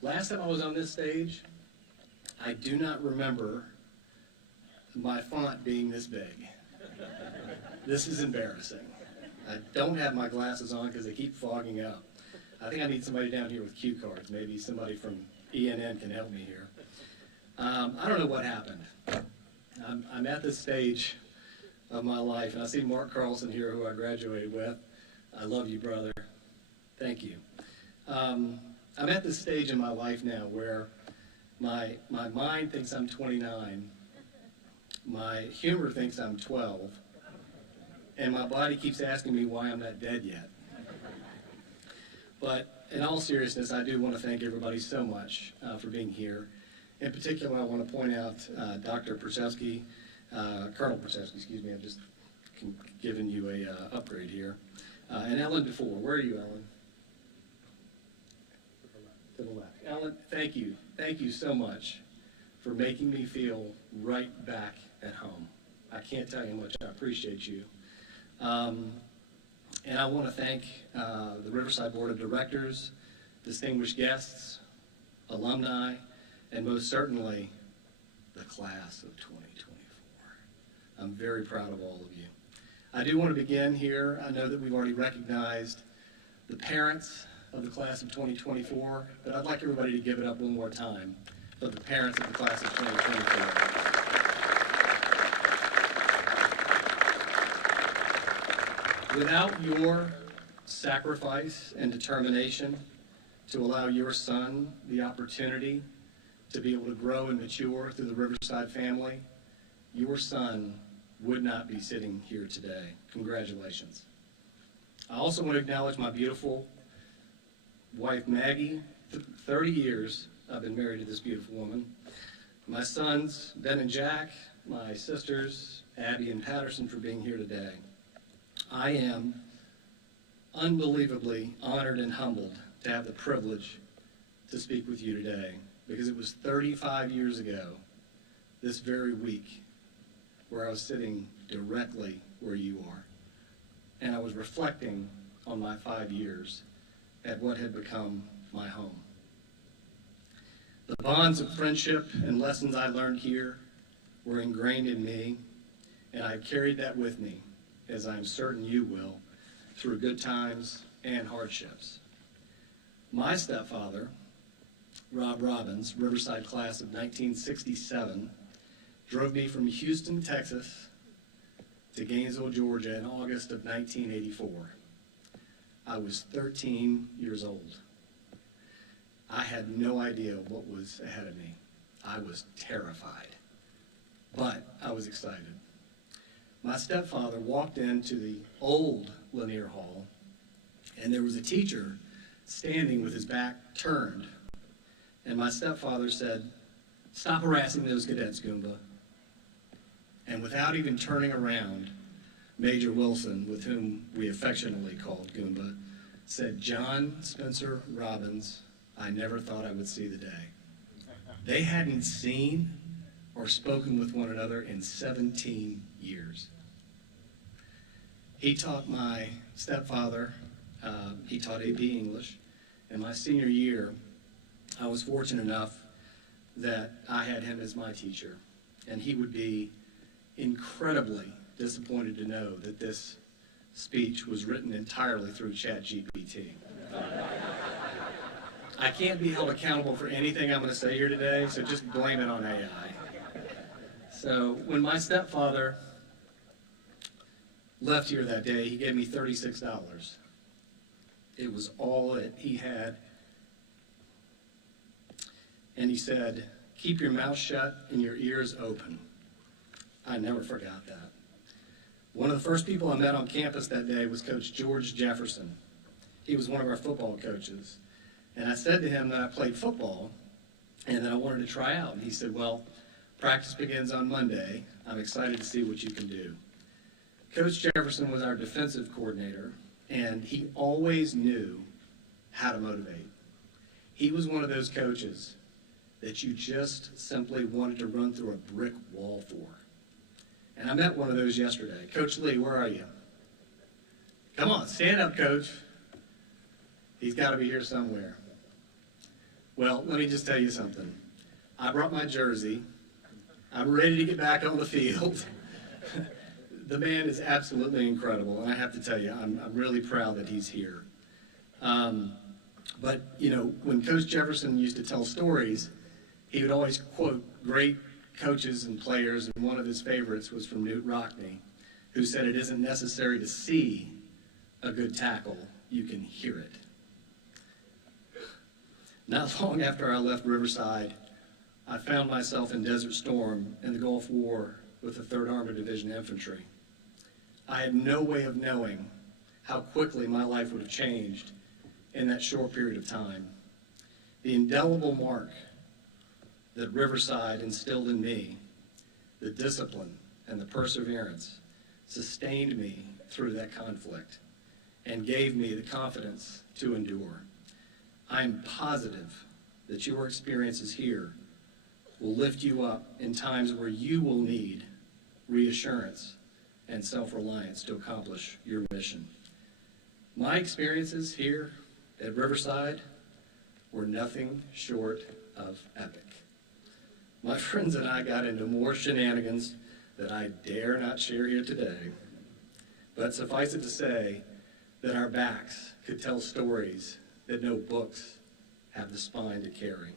Last time I was on this stage, I do not remember my font being this big. This is embarrassing. I don't have my glasses on because they keep fogging up. I think I need somebody down here with cue cards. Maybe somebody from ENN can help me here. I don't know what happened. I'm at this stage of my life, and I see Mark Carlson here, who I graduated with. I love you, brother. Thank you. I'm at this stage in my life now where my mind thinks I'm 29, my humor thinks I'm 12, and my body keeps asking me why I'm not dead yet. But in all seriousness, I do want to thank everybody so much for being here. In particular, I want to point out Dr. Przewski, Colonel Przewski, excuse me, I'm just giving you a upgrade here. And Ellen DeFore, where are you, Ellen? To the left. Ellen, thank you. Thank you so much for making me feel right back at home. I can't tell you how much I appreciate you. And I want to thank the Riverside Board of Directors, distinguished guests, alumni, and most certainly the class of 2024. I'm very proud of all of you. I do want to begin here. I know that we've already recognized the parents of the class of 2024, but I'd like everybody to give it up one more time for the parents of the class of 2024. Without your sacrifice and determination to allow your son the opportunity to be able to grow and mature through the Riverside family, your son would not be sitting here today. Congratulations. I also want to acknowledge my beautiful wife, Maggie. 30 years I've been married to this beautiful woman. My sons, Ben and Jack, my sisters, Abby and Patterson, for being here today. I am unbelievably honored and humbled to have the privilege to speak with you today, because it was 35 years ago this very week where I was sitting directly where you are. And I was reflecting on my 5 years at what had become my home. The bonds of friendship and lessons I learned here were ingrained in me, and I carried that with me, as I'm certain you will, through good times and hardships. My stepfather, Rob Robbins, Riverside class of 1967, drove me from Houston, Texas to Gainesville, Georgia in August of 1984. I was 13 years old. I had no idea what was ahead of me. I was terrified, but I was excited. My stepfather walked into the old Lanier Hall, and there was a teacher standing with his back turned. And my stepfather said, "Stop harassing those cadets, Goomba." And without even turning around, Major Wilson, with whom we affectionately called Goomba, said, "John Spencer Robbins, I never thought I would see the day." They hadn't seen or spoken with one another in 17 years. He taught my stepfather, he taught AP English. In my senior year, I was fortunate enough that I had him as my teacher, and he would be incredibly disappointed to know that this speech was written entirely through ChatGPT. I can't be held accountable for anything I'm going to say here today, so just blame it on AI. So when my stepfather left here that day, he gave me $36. It was all that he had. And he said, "Keep your mouth shut and your ears open." I never forgot that. One of the first people I met on campus that day was Coach George Jefferson. He was one of our football coaches. And I said to him that I played football and that I wanted to try out. And he said, "Well, practice begins on Monday. I'm excited to see what you can do." Coach Jefferson was our defensive coordinator, and he always knew how to motivate. He was one of those coaches that you just simply wanted to run through a brick wall for. And I met one of those yesterday. Coach Lee, where are you? Come on, stand up, Coach. He's got to be here somewhere. Well, let me just tell you something. I brought my jersey. I'm ready to get back on the field. The man is absolutely incredible, and I have to tell you, I'm really proud that he's here. But, you know, when Coach Jefferson used to tell stories, he would always quote great coaches and players, and one of his favorites was from Newt Rockne, who said it isn't necessary to see a good tackle, you can hear it. Not long after I left Riverside, I found myself in Desert Storm in the Gulf War with the 3rd Armored Division Infantry. I had no way of knowing how quickly my life would have changed in that short period of time. The indelible mark that Riverside instilled in me, the discipline and the perseverance, sustained me through that conflict and gave me the confidence to endure. I am positive that your experiences here will lift you up in times where you will need reassurance and self-reliance to accomplish your mission. My experiences here at Riverside were nothing short of epic. My friends and I got into more shenanigans that I dare not share here today, but suffice it to say that our backs could tell stories that no books have the spine to carry.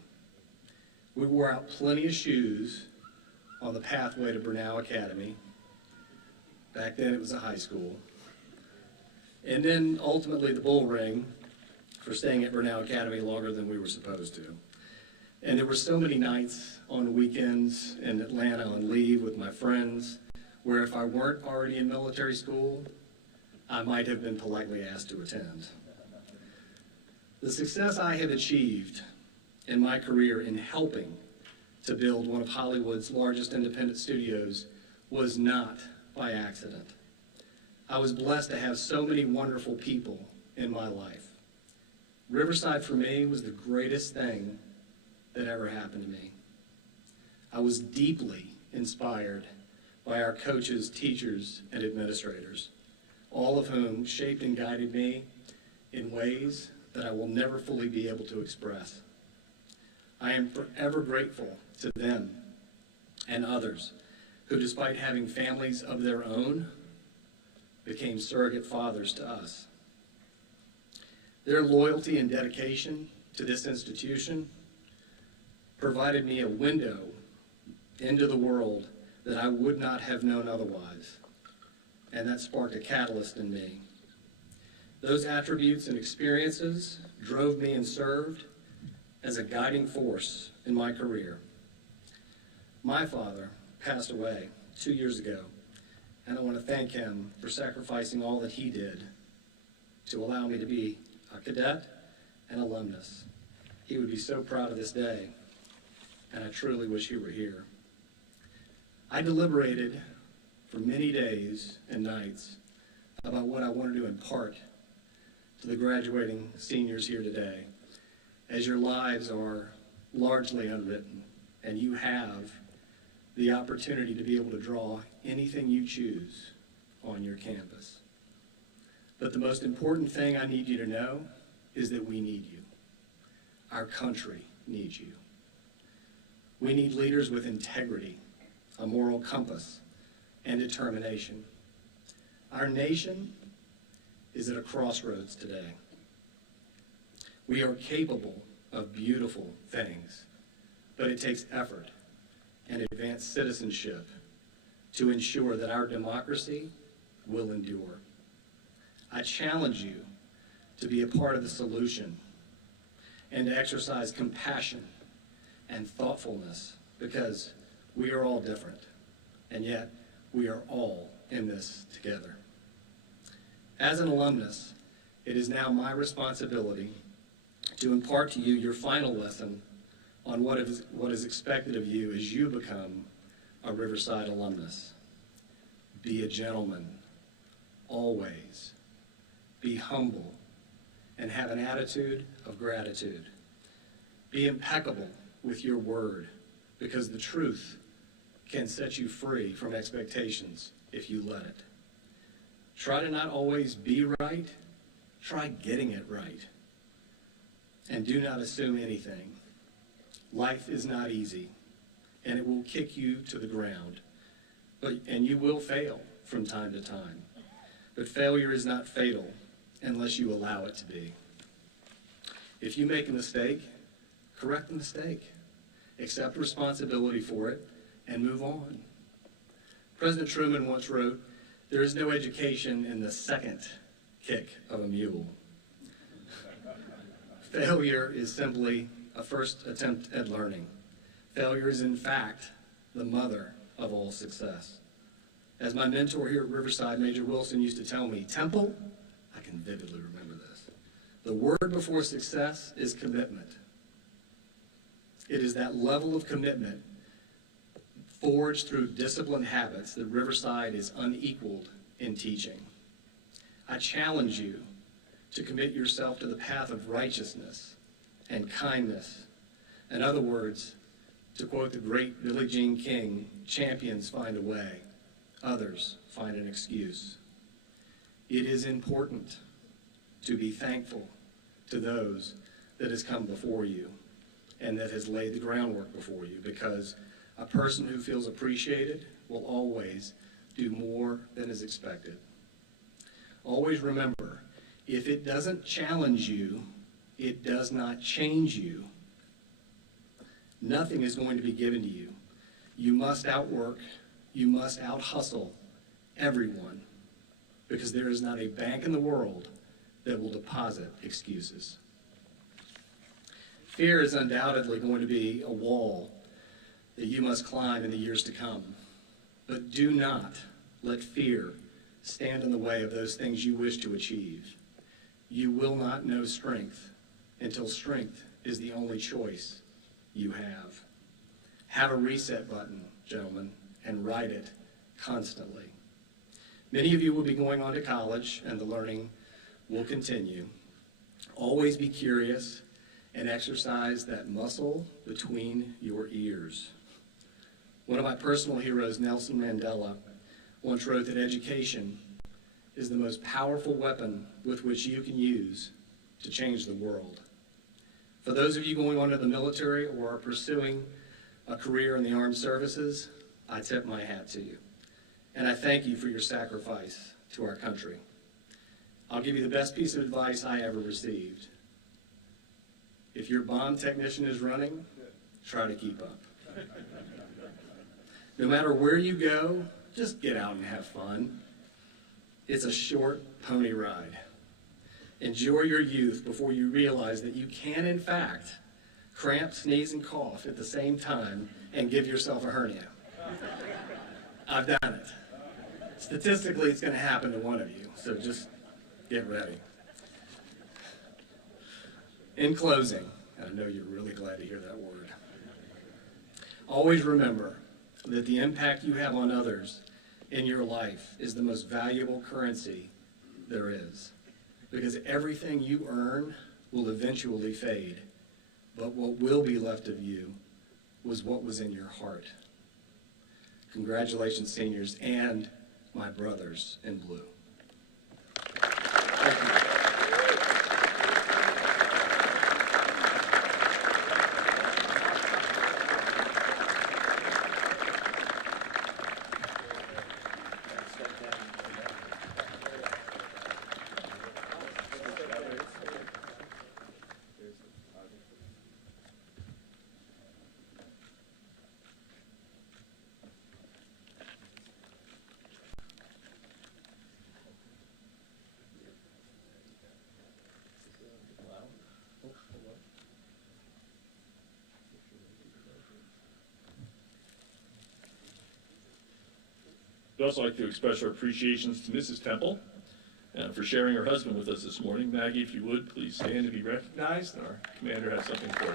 We wore out plenty of shoes on the pathway to Burnell Academy. Back then it was a high school. And then ultimately the bull ring for staying at Burnell Academy longer than we were supposed to. And there were so many nights on weekends in Atlanta on leave with my friends where if I weren't already in military school, I might have been politely asked to attend. The success I have achieved in my career in helping to build one of Hollywood's largest independent studios was not by accident. I was blessed to have so many wonderful people in my life. Riverside for me was the greatest thing that ever happened to me. I was deeply inspired by our coaches, teachers, and administrators, all of whom shaped and guided me in ways that I will never fully be able to express. I am forever grateful to them and others who, despite having families of their own, became surrogate fathers to us. Their loyalty and dedication to this institution provided me a window into the world that I would not have known otherwise, and that sparked a catalyst in me. Those attributes and experiences drove me and served as a guiding force in my career. My father passed away 2 years ago, and I want to thank him for sacrificing all that he did to allow me to be a cadet and alumnus. He would be so proud of this day, and I truly wish he were here. I deliberated for many days and nights about what I wanted to impart to the graduating seniors here today, as your lives are largely unwritten, and you have the opportunity to be able to draw anything you choose on your canvas. But the most important thing I need you to know is that we need you. Our country needs you. We need leaders with integrity, a moral compass, and determination. Our nation is at a crossroads today. We are capable of beautiful things, but it takes effort and advanced citizenship to ensure that our democracy will endure. I challenge you to be a part of the solution and to exercise compassion and thoughtfulness, because we are all different, and yet we are all in this together. As an alumnus, it is now my responsibility to impart to you your final lesson on what is expected of you as you become a Riverside alumnus. Be a gentleman, always. Be humble, and have an attitude of gratitude. Be impeccable with your word, because the truth can set you free from expectations if you let it. Try to not always be right, try getting it right. And do not assume anything. Life is not easy, and it will kick you to the ground, and you will fail from time to time. But failure is not fatal unless you allow it to be. If you make a mistake, correct the mistake. Accept responsibility for it and move on. President Truman once wrote, "There is no education in the second kick of a mule." Failure is simply a first attempt at learning. Failure is, in fact, the mother of all success. As my mentor here at Riverside, Major Wilson, used to tell me, Temple, I can vividly remember this, the word before success is commitment. It is that level of commitment forged through disciplined habits that Riverside is unequaled in teaching. I challenge you to commit yourself to the path of righteousness and kindness. In other words, to quote the great Billie Jean King, champions find a way, others find an excuse. It is important to be thankful to those that has come before you and that has laid the groundwork before you, because a person who feels appreciated will always do more than is expected. Always remember, if it doesn't challenge you, it does not change you. Nothing is going to be given to you. You must outwork, you must out-hustle everyone, because there is not a bank in the world that will deposit excuses. Fear is undoubtedly going to be a wall that you must climb in the years to come. But do not let fear stand in the way of those things you wish to achieve. You will not know strength until strength is the only choice you have. Have a reset button, gentlemen, and write it constantly. Many of you will be going on to college, and the learning will continue. Always be curious and exercise that muscle between your ears. One of my personal heroes, Nelson Mandela, once wrote that education is the most powerful weapon with which you can use to change the world. For those of you going on to the military or are pursuing a career in the armed services, I tip my hat to you. And I thank you for your sacrifice to our country. I'll give you the best piece of advice I ever received. If your bomb technician is running, try to keep up. No matter where you go, just get out and have fun. It's a short pony ride. Enjoy your youth before you realize that you can, in fact, cramp, sneeze, and cough at the same time and give yourself a hernia. I've done it. Statistically, it's going to happen to one of you, so just get ready. In closing, and I know you're really glad to hear that word, always remember that the impact you have on others in your life is the most valuable currency there is. because everything you earn will eventually fade, but what will be left of you was what was in your heart. Congratulations, seniors, and my brothers in blue. Thank you. We'd also like to express our appreciations to Mrs. Temple for sharing her husband with us this morning. Maggie, if you would, please stand to be recognized, and our commander has something for you.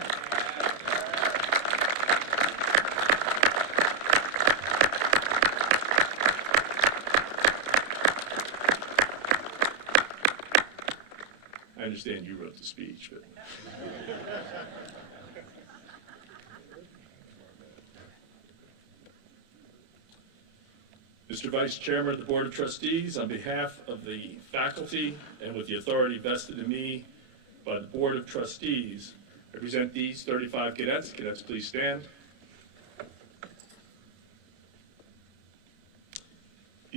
I understand you wrote the speech, but... Mr. Vice Chairman of the Board of Trustees, on behalf of the faculty and with the authority vested in me by the Board of Trustees, I present these 35 cadets. Cadets, please stand.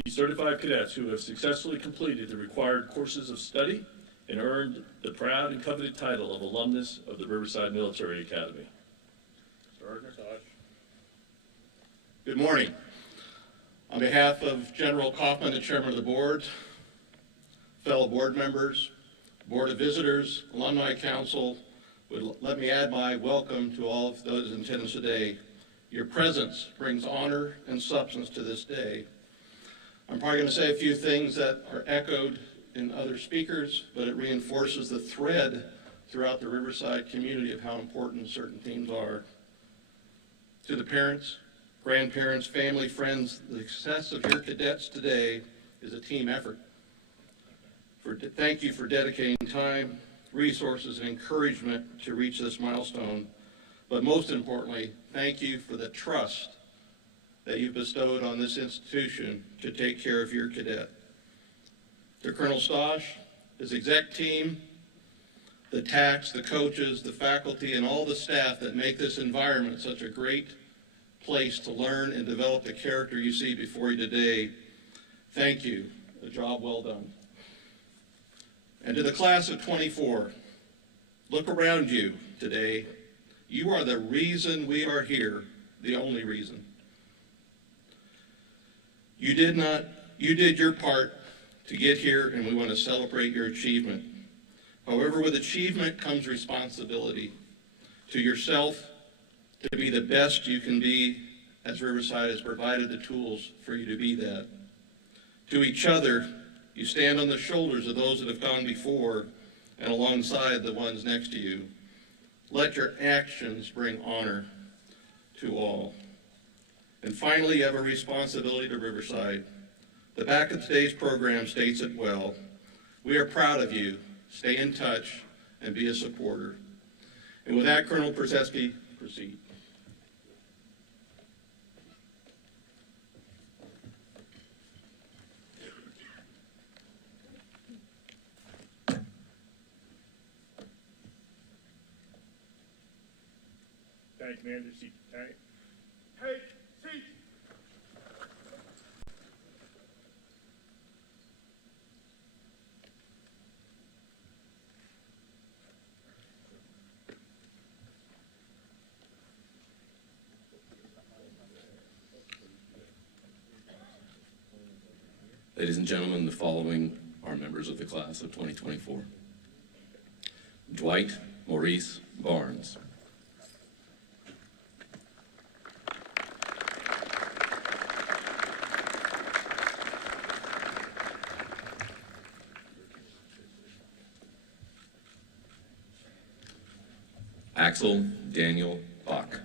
These 35 cadets who have successfully completed the required courses of study and earned the proud and coveted title of alumnus of the Riverside Military Academy. Good morning. On behalf of General Kaufman, the chairman of the board, fellow board members, board of visitors, alumni council, let me add my welcome to all of those in attendance today. Your presence brings honor and substance to this day. I'm probably going to say a few things that are echoed in other speakers, but it reinforces the thread throughout the Riverside community of how important certain themes are. To the parents, grandparents, family, friends, the success of your cadets today is a team effort. Thank you for dedicating time, resources, and encouragement to reach this milestone. But most importantly, thank you for the trust that you've bestowed on this institution to take care of your cadet. To Colonel Stosh, his exec team, the TACs, the coaches, the faculty, and all the staff that make this environment such a great place to learn and develop the character you see before you today, thank you. A job well done. And to the class of 24, look around you today. You are the reason we are here, the only reason. You did your part to get here, and we want to celebrate your achievement. However, with achievement comes responsibility to yourself, to be the best you can be, as Riverside has provided the tools for you to be that. To each other, you stand on the shoulders of those that have gone before and alongside the ones next to you. Let your actions bring honor to all. And finally, you have a responsibility to Riverside. The back of today's program states it well. We are proud of you. Stay in touch and be a supporter. And with that, Colonel Przewski, proceed. Thank you, Commander. Seat. Take seat. Ladies and gentlemen, the following are members of the class of 2024. Dwight Maurice Barnes. Axel Daniel Bach.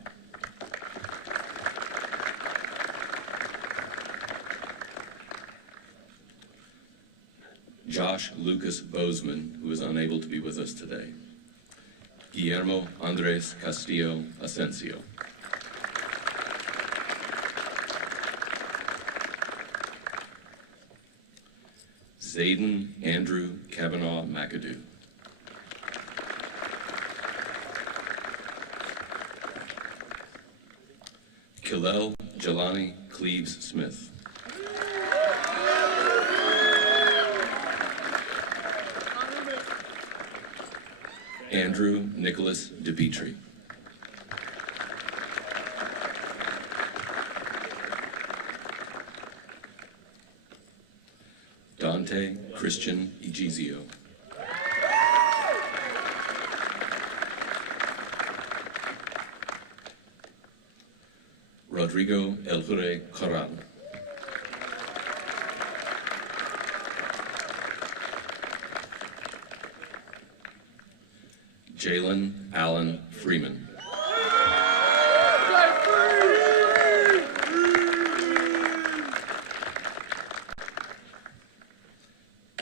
Josh Lucas Bozeman, who is unable to be with us today. Guillermo Andres Castillo Asensio. Zayden Andrew Kavanaugh McAdoo. Killel Jelani Cleves Smith. Andrew Nicholas DePietri. Dante Christian Egizio. Rodrigo Elhure Corral. Jalen Allen Freeman.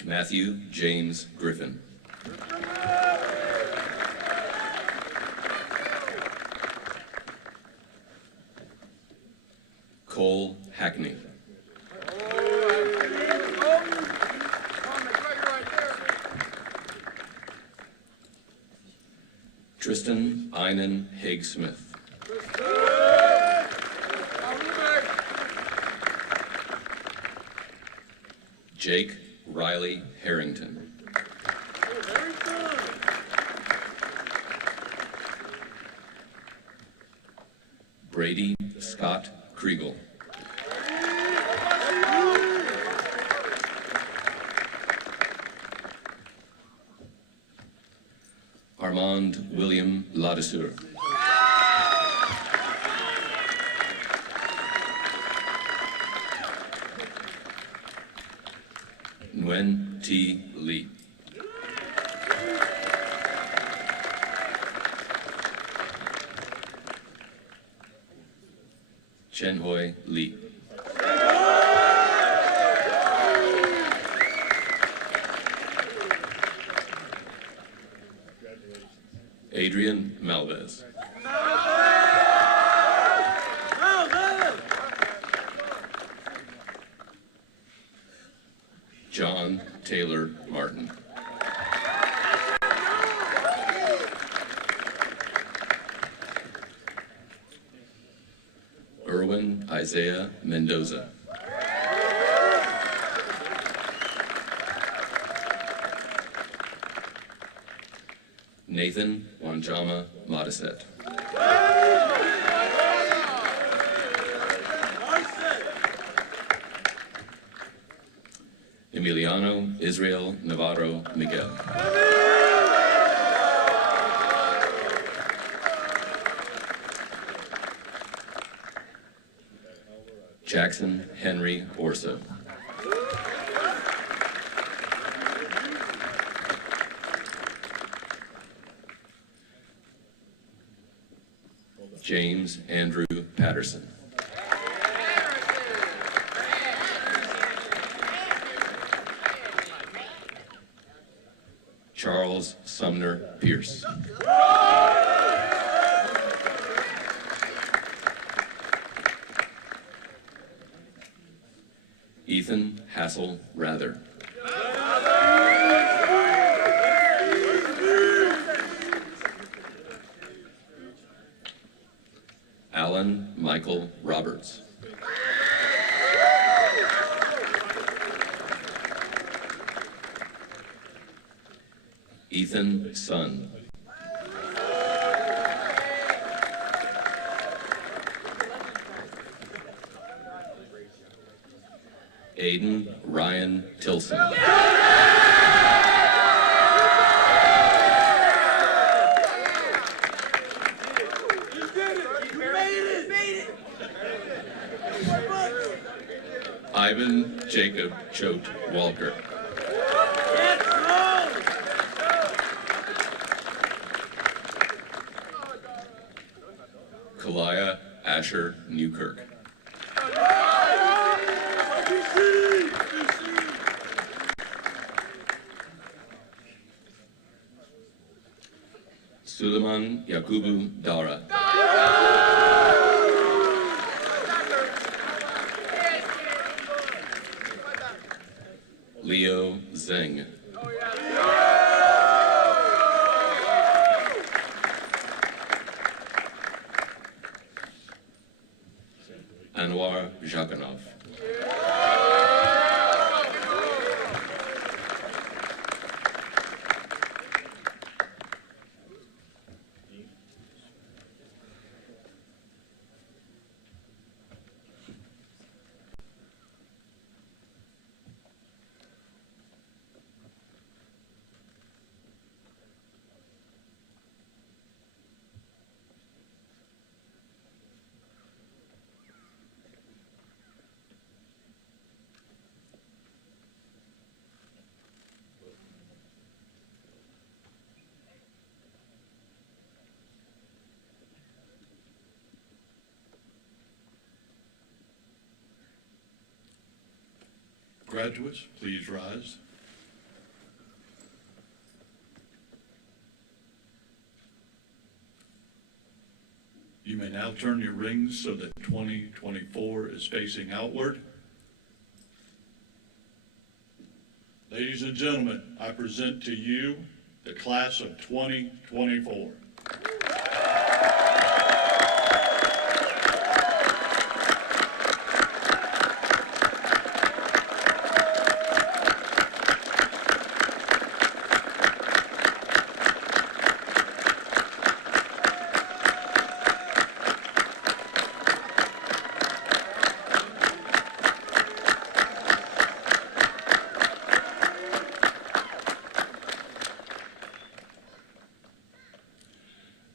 Matthew James Griffin. Cole Hackney. Tristan Einan Haig Smith. Jake Riley Harrington. Brady Scott Kriegel. Armand William Ladesseur. Nguyen T. Lee. Chen Hoi Lee. Adrian Malvez. John Taylor Martin. Erwin Isaiah Mendoza. Nathan Wanjama Modisette. Emiliano Israel Navarro Miguel. Jackson Henry Orso. James Andrew Patterson. Charles Sumner Pierce. Ethan Hassel Rather. Alan Michael Roberts. Ethan Sun. Aiden Ryan Tilson. Ivan Jacob Choate Walker. Kalaya Asher Newkirk. Suleiman Yakubu Dara. Leo Zeng. Anwar Zhakanov. Graduates, please rise. You may now turn your rings so that 2024 is facing outward. Ladies and gentlemen, I present to you the class of 2024.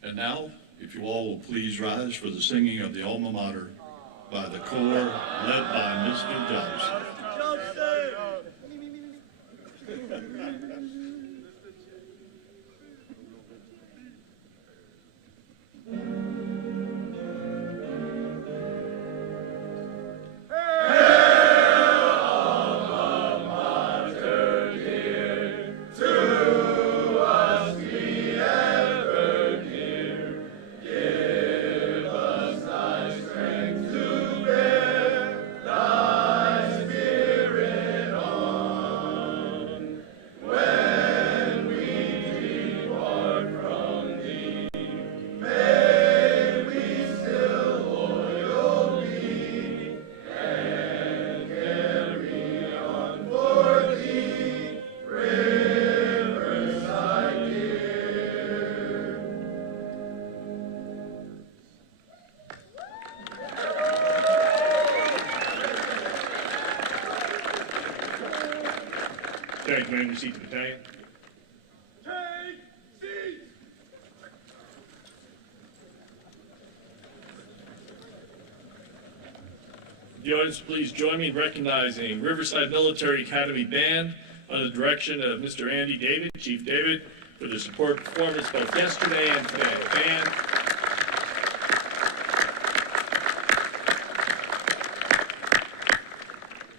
And now, if you all will please rise for the singing of the alma mater by the corps led by Mr. Johnson. Thank you, man. Receipt to battalion. Take seats. The audience, please join me in recognizing Riverside Military Academy Band under the direction of Mr. Andy David, Chief David, for their superb performance both yesterday and today. Band.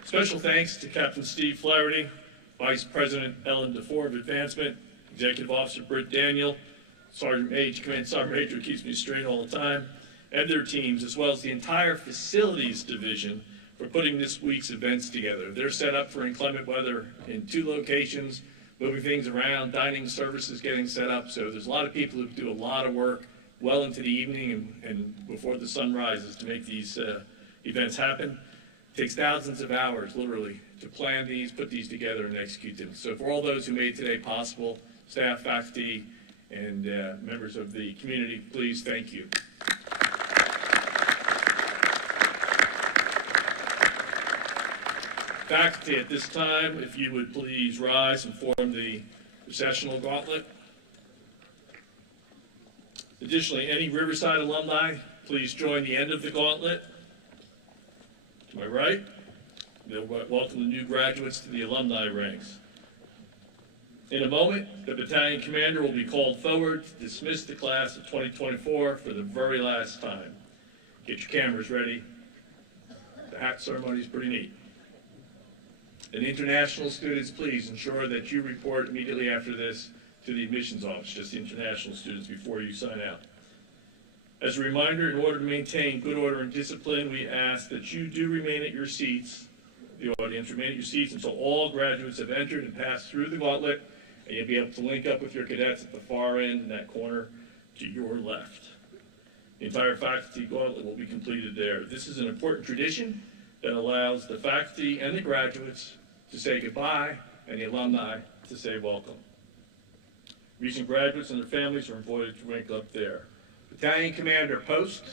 Special thanks to Captain Steve Flaherty, Vice President Ellen DeFore of Advancement, Executive Officer Britt Daniel, Sergeant Major, Command Sergeant Major who keeps me straight all the time, and their teams, as well as the entire Facilities Division for putting this week's events together. They're set up for inclement weather in 2 locations, moving things around, dining services getting set up, so there's a lot of people who do a lot of work well into the evening and before the sun rises to make these events happen. It takes thousands of hours, literally, to plan these, put these together, and execute them. So for all those who made today possible, staff, faculty, and members of the community, please thank you. Faculty, at this time, if you would please rise and form the processional gauntlet. Additionally, any Riverside alumni, please join the end of the gauntlet. To my right, they'll welcome the new graduates to the alumni ranks. In a moment, the battalion commander will be called forward to dismiss the class of 2024 for the very last time. Get your cameras ready. The hat ceremony is pretty neat. And international students, please ensure that you report immediately after this to the admissions office, just the international students, before you sign out. As a reminder, in order to maintain good order and discipline, we ask that you do remain at your seats, the audience remain at your seats until all graduates have entered and passed through the gauntlet, and you'll be able to link up with your cadets at the far end in that corner to your left. The entire faculty gauntlet will be completed there. This is an important tradition that allows the faculty and the graduates to say goodbye and the alumni to say welcome. Recent graduates and their families are invited to rank up there. Battalion Commander Post.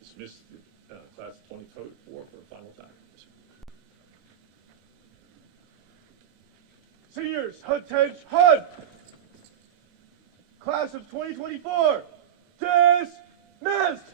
Dismiss class 24 for the final time. Seniors, HUD! Class of 2024, dismissed!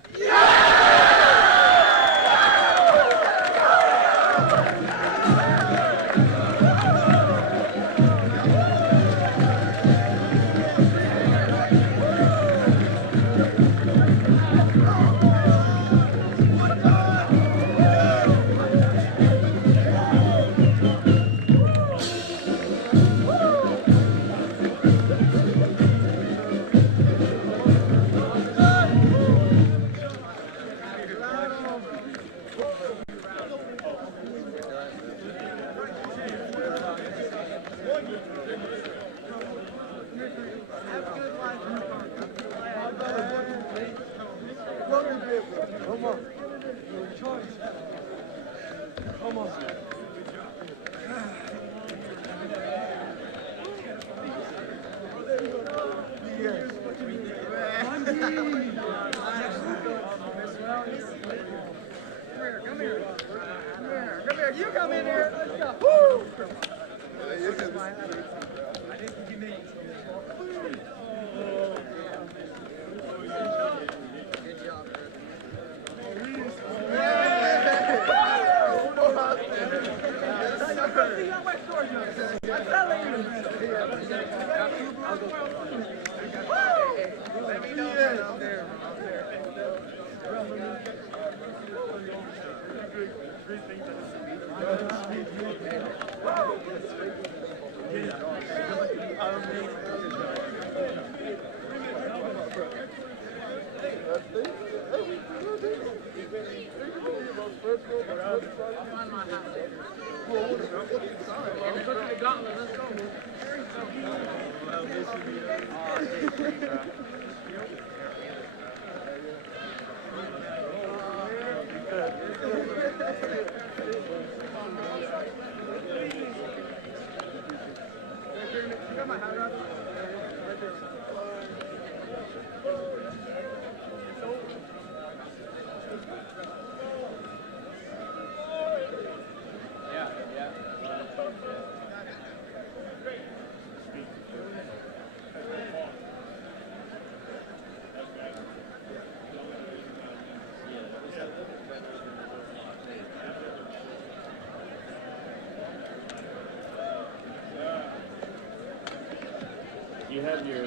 You have your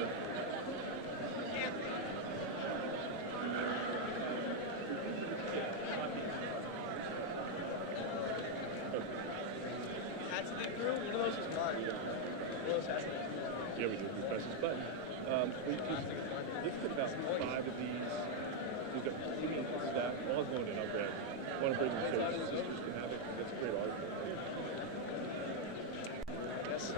yeah, we do. We press this button. We've put about 5 of these. We've got medium staff. All going in. I'll grab. Want to bring them so the sisters can have it. That's a great art. Yes,